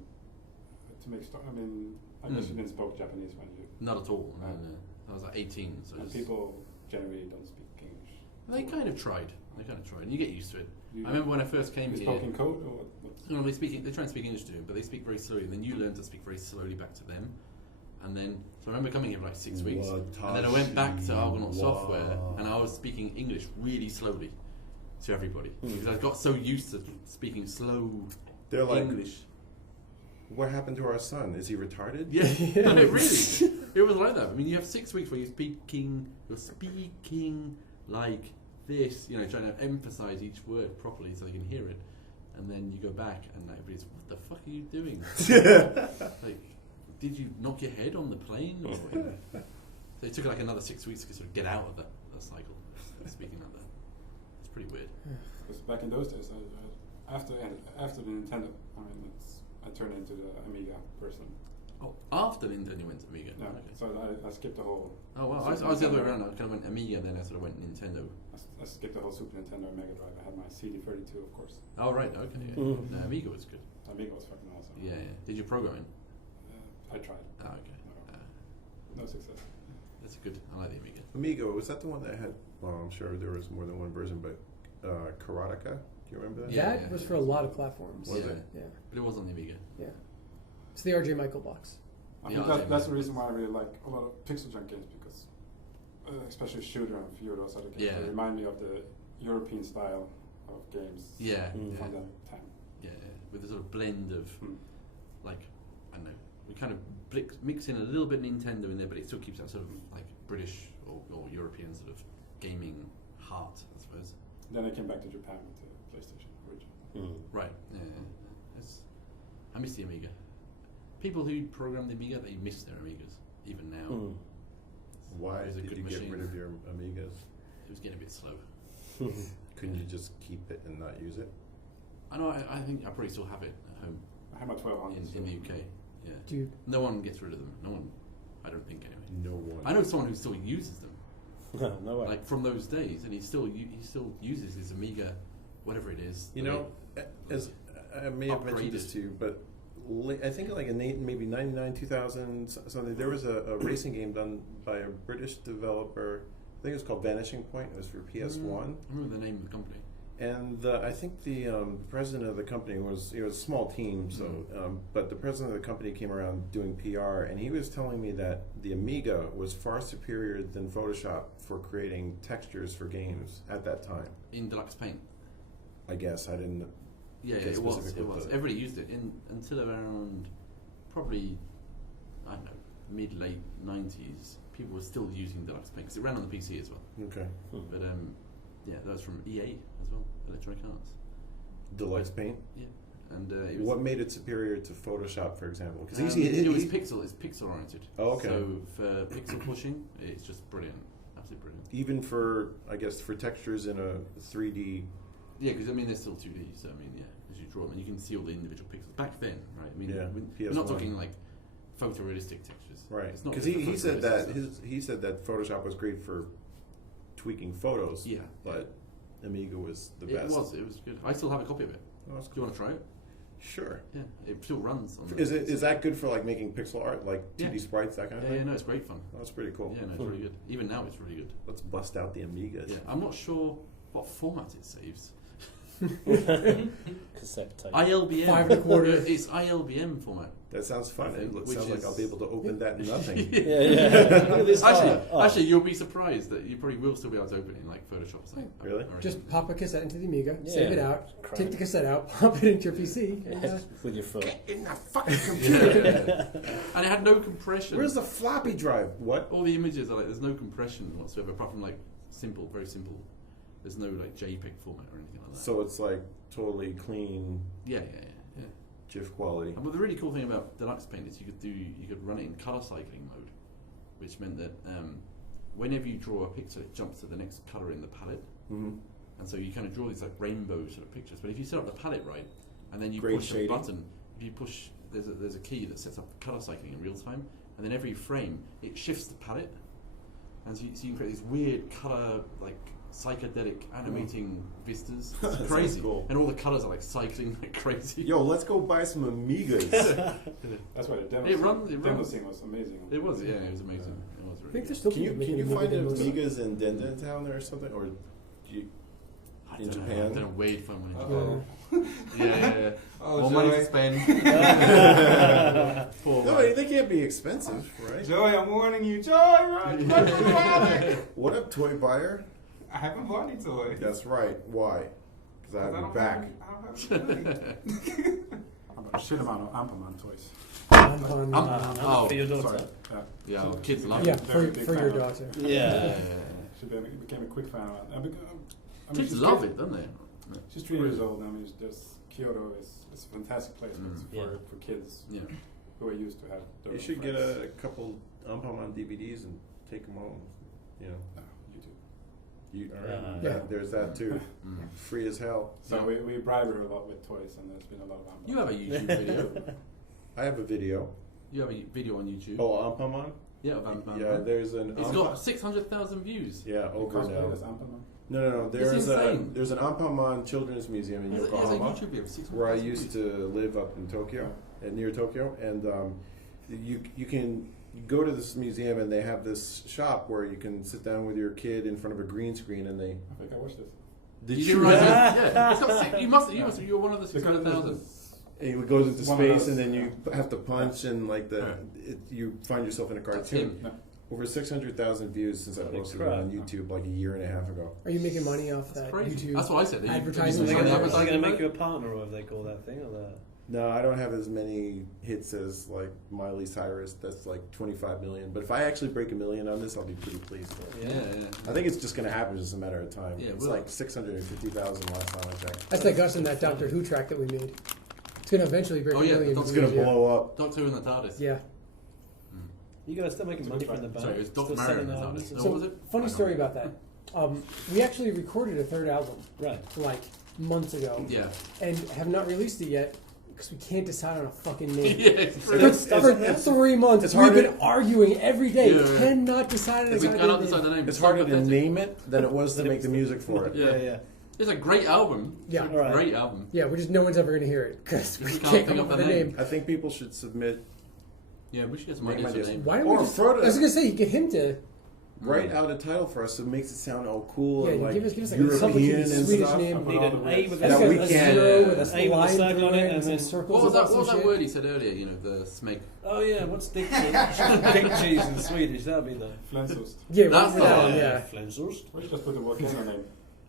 to make Star. I mean, I guess you didn't spoke Japanese when you. Not at all. No, no. I was like 18, so And it's, people generally don't speak English. they kind of tried. And you get used to it. You, I remember when I first came you here. spoke in code or what? No, they try and speak English to him, but they speak very slowly. And then you learn to speak very slowly back to them. And then, so I remember coming here for like 6 weeks, and then I went back to Argonaut Software, and I was speaking English really slowly to everybody because I got so used to speaking slow They're like, English. what happened to our son? Is he retarded? Yeah, no, really, it was like that. I mean, you have 6 weeks where you're speaking like this, you know, trying to emphasize each word properly so they can hear it, and then you go back and like, everybody's, what the fuck are you doing? Like, did you knock your head on the plane? Or so it took like another 6 weeks to sort of get out of that cycle, speaking like that. It's pretty weird. Because back in those days, after the Nintendo, I turned into the Amiga person. Oh, after Nintendo went to Amiga. Yeah, Okay. so I skipped the whole. Oh wow, I was the other way around. I kind of went Amiga, then I sort of went Nintendo. I skipped the whole Super Nintendo and Mega Drive. I had my CD32, of course. Oh right, okay. Yeah. Mm. No, Amiga was good. Amiga was fucking awesome. Yeah, yeah. Did you program it? I tried. Oh, okay. No success. That's good. I like the Amiga. Amiga, was that the one that had? Well, I'm sure there was more than one version, but Karateka. Do you remember that? Yeah, That was for a lot of platforms. Was yeah. it? Yeah. But it was on the Amiga. Yeah. It's the RJ Michael box. I Yeah, think that's the reason why I really like a lot of PixelJunk games, because especially Shooter and a few of those other games, they remind me of the European style of games Yeah. from that time. Yeah, with a sort of blend of, like, I don't know, we kind of mix in a little bit Nintendo in there, but it still keeps that sort of like British or European sort of gaming heart, I suppose. Then I came back to Japan with the PlayStation original. Right. Yeah. I miss the Amiga. People who program the Amiga, they miss their Amigas even now. Why It was a did good you machine. get rid of your Amigas? It was getting a bit slow. Couldn't you just keep it and not use it? I know. I think I probably still have it at home I had my 1200. in the UK. Yeah. Do you, No one gets rid of them. No one. I don't think anyway. No one. I know someone who still uses them. No way. Like from those days, and he still uses his Amiga, whatever it is. You know, as I may have mentioned this Upgraded. to you, but I think like in maybe 99, 2000, something, there was a racing game done by a British developer. I think it was called Vanishing Point. It was for PS1. I remember the name of the company. And I think the president of the company was, it was a small team, so but the president of the company came around doing PR, and he was telling me that the Amiga was far superior than Photoshop for creating textures for games at that time. In Deluxe Paint. I guess I didn't. Yeah, get it was. specific It with was. the- Everybody used it until around probably, I don't know, mid-late 90s. People were still using Deluxe Paint because it ran on the PC as well. Okay. But yeah, that was from EA as well, Electronic Arts. Deluxe Paint. Yeah, and it was. What made it superior to Photoshop, for example? Because it was pixel. It's pixel oriented. Oh, okay. So for pixel pushing, it's just brilliant. Absolutely brilliant. even for, I guess, for textures in a 3D. Yeah, because I mean they're still 2D, so I mean yeah, as you draw them, and you can see all the individual pixels. Back then, right? I mean, Yeah, we're not PS1. talking like photorealistic textures, Right. It's not Because just he the said photorealistic that stuff. he said that Photoshop was great for tweaking photos. Yeah, But Amiga was the it best. was good. I still have a copy of it. Oh, that's Do you cool. want to try it? Sure. Yeah, it still runs. On Is that good for like making pixel art, like 2D Yeah. sprites, that kind of Yeah, thing? no, it's great fun. Oh, that's pretty cool. Yeah, no, it's really good. Even now, it's really good. Let's bust out the Amigas. Yeah, I'm not sure what format it saves. Cassette tape. ILBM. 5 1/4. It's ILBM format. That sounds fun. I think, It which sounds like is- I'll be able to open that in nothing. Yeah. Look at this Actually, file. Oh. actually, you'll be surprised that you probably will still be able to open it in like Photoshop or something. Really? I reckon. Just pop a cassette into the Amiga, Yeah. save it out, Crank. take the cassette out, pop it into your PC. And, Yeah, with your foot. In the fucking computer. Yeah. And it had no compression. Where's the floppy drive? What? All the images are like there's no compression whatsoever, apart from like simple, very simple. There's no like JPEG format or anything like that. So it's like totally clean yeah. GIF quality. But the really cool thing about Deluxe Paint is you could run it in color cycling mode, which meant that whenever you draw a picture, it jumps to the next color in the palette, Mm-hmm. and so you kind of draw these like rainbow sort of pictures. But if you set up the palette right, and then you Grade push shading. a button, if you push, there's a key that sets up color cycling in real time, and then every frame it shifts the palette, and so you can create these weird color like psychedelic animating vistas. It's That crazy, sounds cool. and all the colors are like cycling like crazy. Yo, let's go buy some Amigas. That's why the demo, It runs. demo scene was amazing. It was, yeah, it was amazing. It was I really think they're good. still Can you making a find movie Amigas in Denden Town or something, or do you, I in don't know, Japan? I don't know, weird fun when Uh-oh. yeah. Oh, More money to Joey. spend. Poor No, man. they can't be expensive, right? Joey, I'm warning you. Joey, run from the valley. What up, toy buyer? I haven't bought any toys. That's right. Why? Because I have your back. I don't have any money. I'm a shit amount of Amperman toys. Oh, for your daughter. Sorry. Yeah. yeah, kids love Yeah, it. Very big for fan your of it. daughter. Yeah. She became a quick fan of it. I mean, Kids she's love three- it, don't they? She's 3 years old. I mean, there's Kyoto is a fantastic place Yeah. for kids Yeah. who are used to have. their You own should get friends. a couple Ampamon DVDs and take them home. You know. No, YouTube. There's that too. Free as hell. So we bribe her a lot with toys, and there's been a lot of Ampamon. You have a YouTube video. I have a video. You have a video on YouTube. Oh, Ampamon? Yeah, of Ampamon. Yeah, there's an. It's got 600,000 views. Yeah, over now. As Ampamon? No. There's an Ampamon Children's Museum in Yokohama, where I used to live up in Tokyo, near Tokyo, and you can go to this museum and they have this shop where you can sit down with your kid in front of a green screen and they. I think I watched this. Did you? you? Yeah. It's got you must. You're one of the 600,000. It goes into space and then you have to punch and like you find yourself in a cartoon. Over 600,000 views since I posted it on YouTube like a year and a half ago. Are you making money off that YouTube? That's what I said. Advertising. Are they going to make you a partner, or whatever they call that thing? Or the... No, I don't have as many hits as like Miley Cyrus. That's like 25 million. But if I actually break 1 million on this, I'll be pretty pleased. Yeah. I think it's just going to happen. It's just a matter of time. Yeah, it's like 650,000 last time I checked. That's like us in that Doctor Who track that we made. It's going to eventually break 1 million. It's going to blow up. Doctor Who in the TARDIS. Yeah. You guys still making money from the band? Sorry, it was Doc Mario in the TARDIS. So, what was it? Funny story about that. We actually recorded a third album, like months ago, and have not released it yet because we can't decide on a fucking name. For 3 months, we've been arguing every day. Cannot decide on the name. It's harder to name it than it was to make the music for it. Yeah. It's a great album. Yeah, great album. Yeah, no one's ever going to hear it because we can't come up with a name. I think people should submit. Yeah, we should get some ideas for name. Why don't we just, I was going to say, get him to write out a title for us so it makes it sound all cool and like give us like European a complicated and Swedish stuff. name. Need an A with that we a can. zero with a A with a line circle on it and then circles. What was that word he said earlier? You know, the smeg. Oh yeah, what's dick cheese? Dick cheese in Swedish. That'd be the Flensust. Yeah, that's the one. Yeah, Flensust. We should just put the volcano name.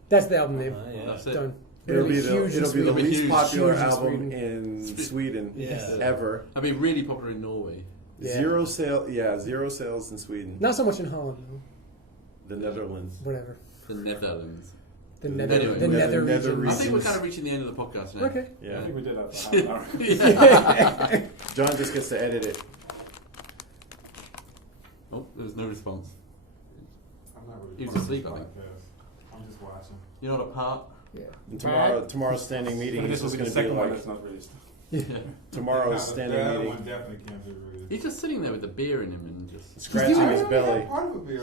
That's the album name. That's it. Done. It'll be the least huge. popular Huge in album in Sweden ever. That'd be really popular in Norway. Yeah. Zero sales in Sweden. Not so much in Holland, though. The Netherlands. Whatever. The Netherlands. The nether region. I think we're kind of reaching the end of the podcast now. Okay. Yeah. I think we did that for half an hour. John just gets to edit it. Oh, there's no response. I'm not really He was asleep, I think. I'm just watching. You're not a part? Yeah. And tomorrow's standing meeting, he's just going to be like... That's not released. Tomorrow's standing that meeting. one definitely can't be released. He's just sitting there with the beer in him and just... Scratching his belly.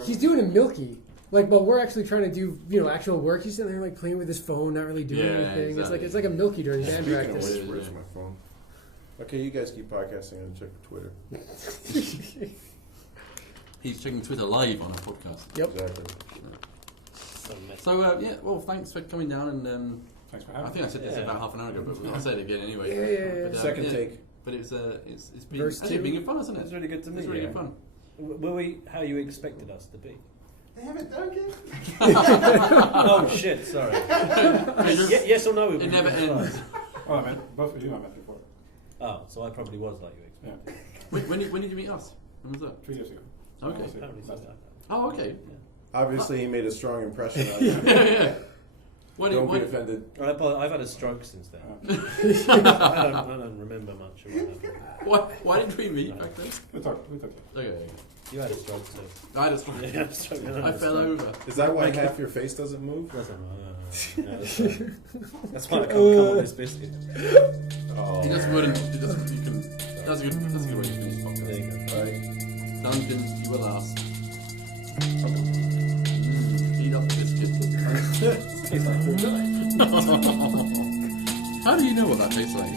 He's doing a Milky. Like, while we're actually trying to do, actual work, he's sitting there, like, playing with his phone, not really doing anything. Exactly. It's like a Milky during band Speaking practice. of which, where's my phone? Okay, you guys keep podcasting and check Twitter. He's checking Twitter live on a podcast. Yep. Exactly. So, well, thanks for coming down and... Thanks for having me. I think I said this about half an hour ago, but I'll say it again anyway. Yeah. But, Second take. But it's been Verse actually two. been good fun, hasn't it? It's really good to meet It's you. really good fun. Were we how you expected us to be? They haven't done it. Oh shit! Sorry. Yes or no? It never ends. Oh, I met both of you. I met before. Oh, so I probably was like you expected. Yeah, When did you meet us? When was that? 3 years ago. Okay. Apparently so. Oh, okay. Obviously, he made a strong impression on you. Yeah. Don't be offended. I've had a stroke since then. I don't remember much of what happened. Why didn't we meet back then? We talked. Okay. You had a stroke too. I had a stroke. Yeah, I had a stroke. I fell over. Is that why half your face doesn't move? That's why I can't come on this biscuit. Oh. He just wouldn't. You can. That's a good way to finish the podcast. There you go. Right. Duncan, you were last. Eat up the biscuit. Tastes like Hawkeye. How do you know what that tastes like?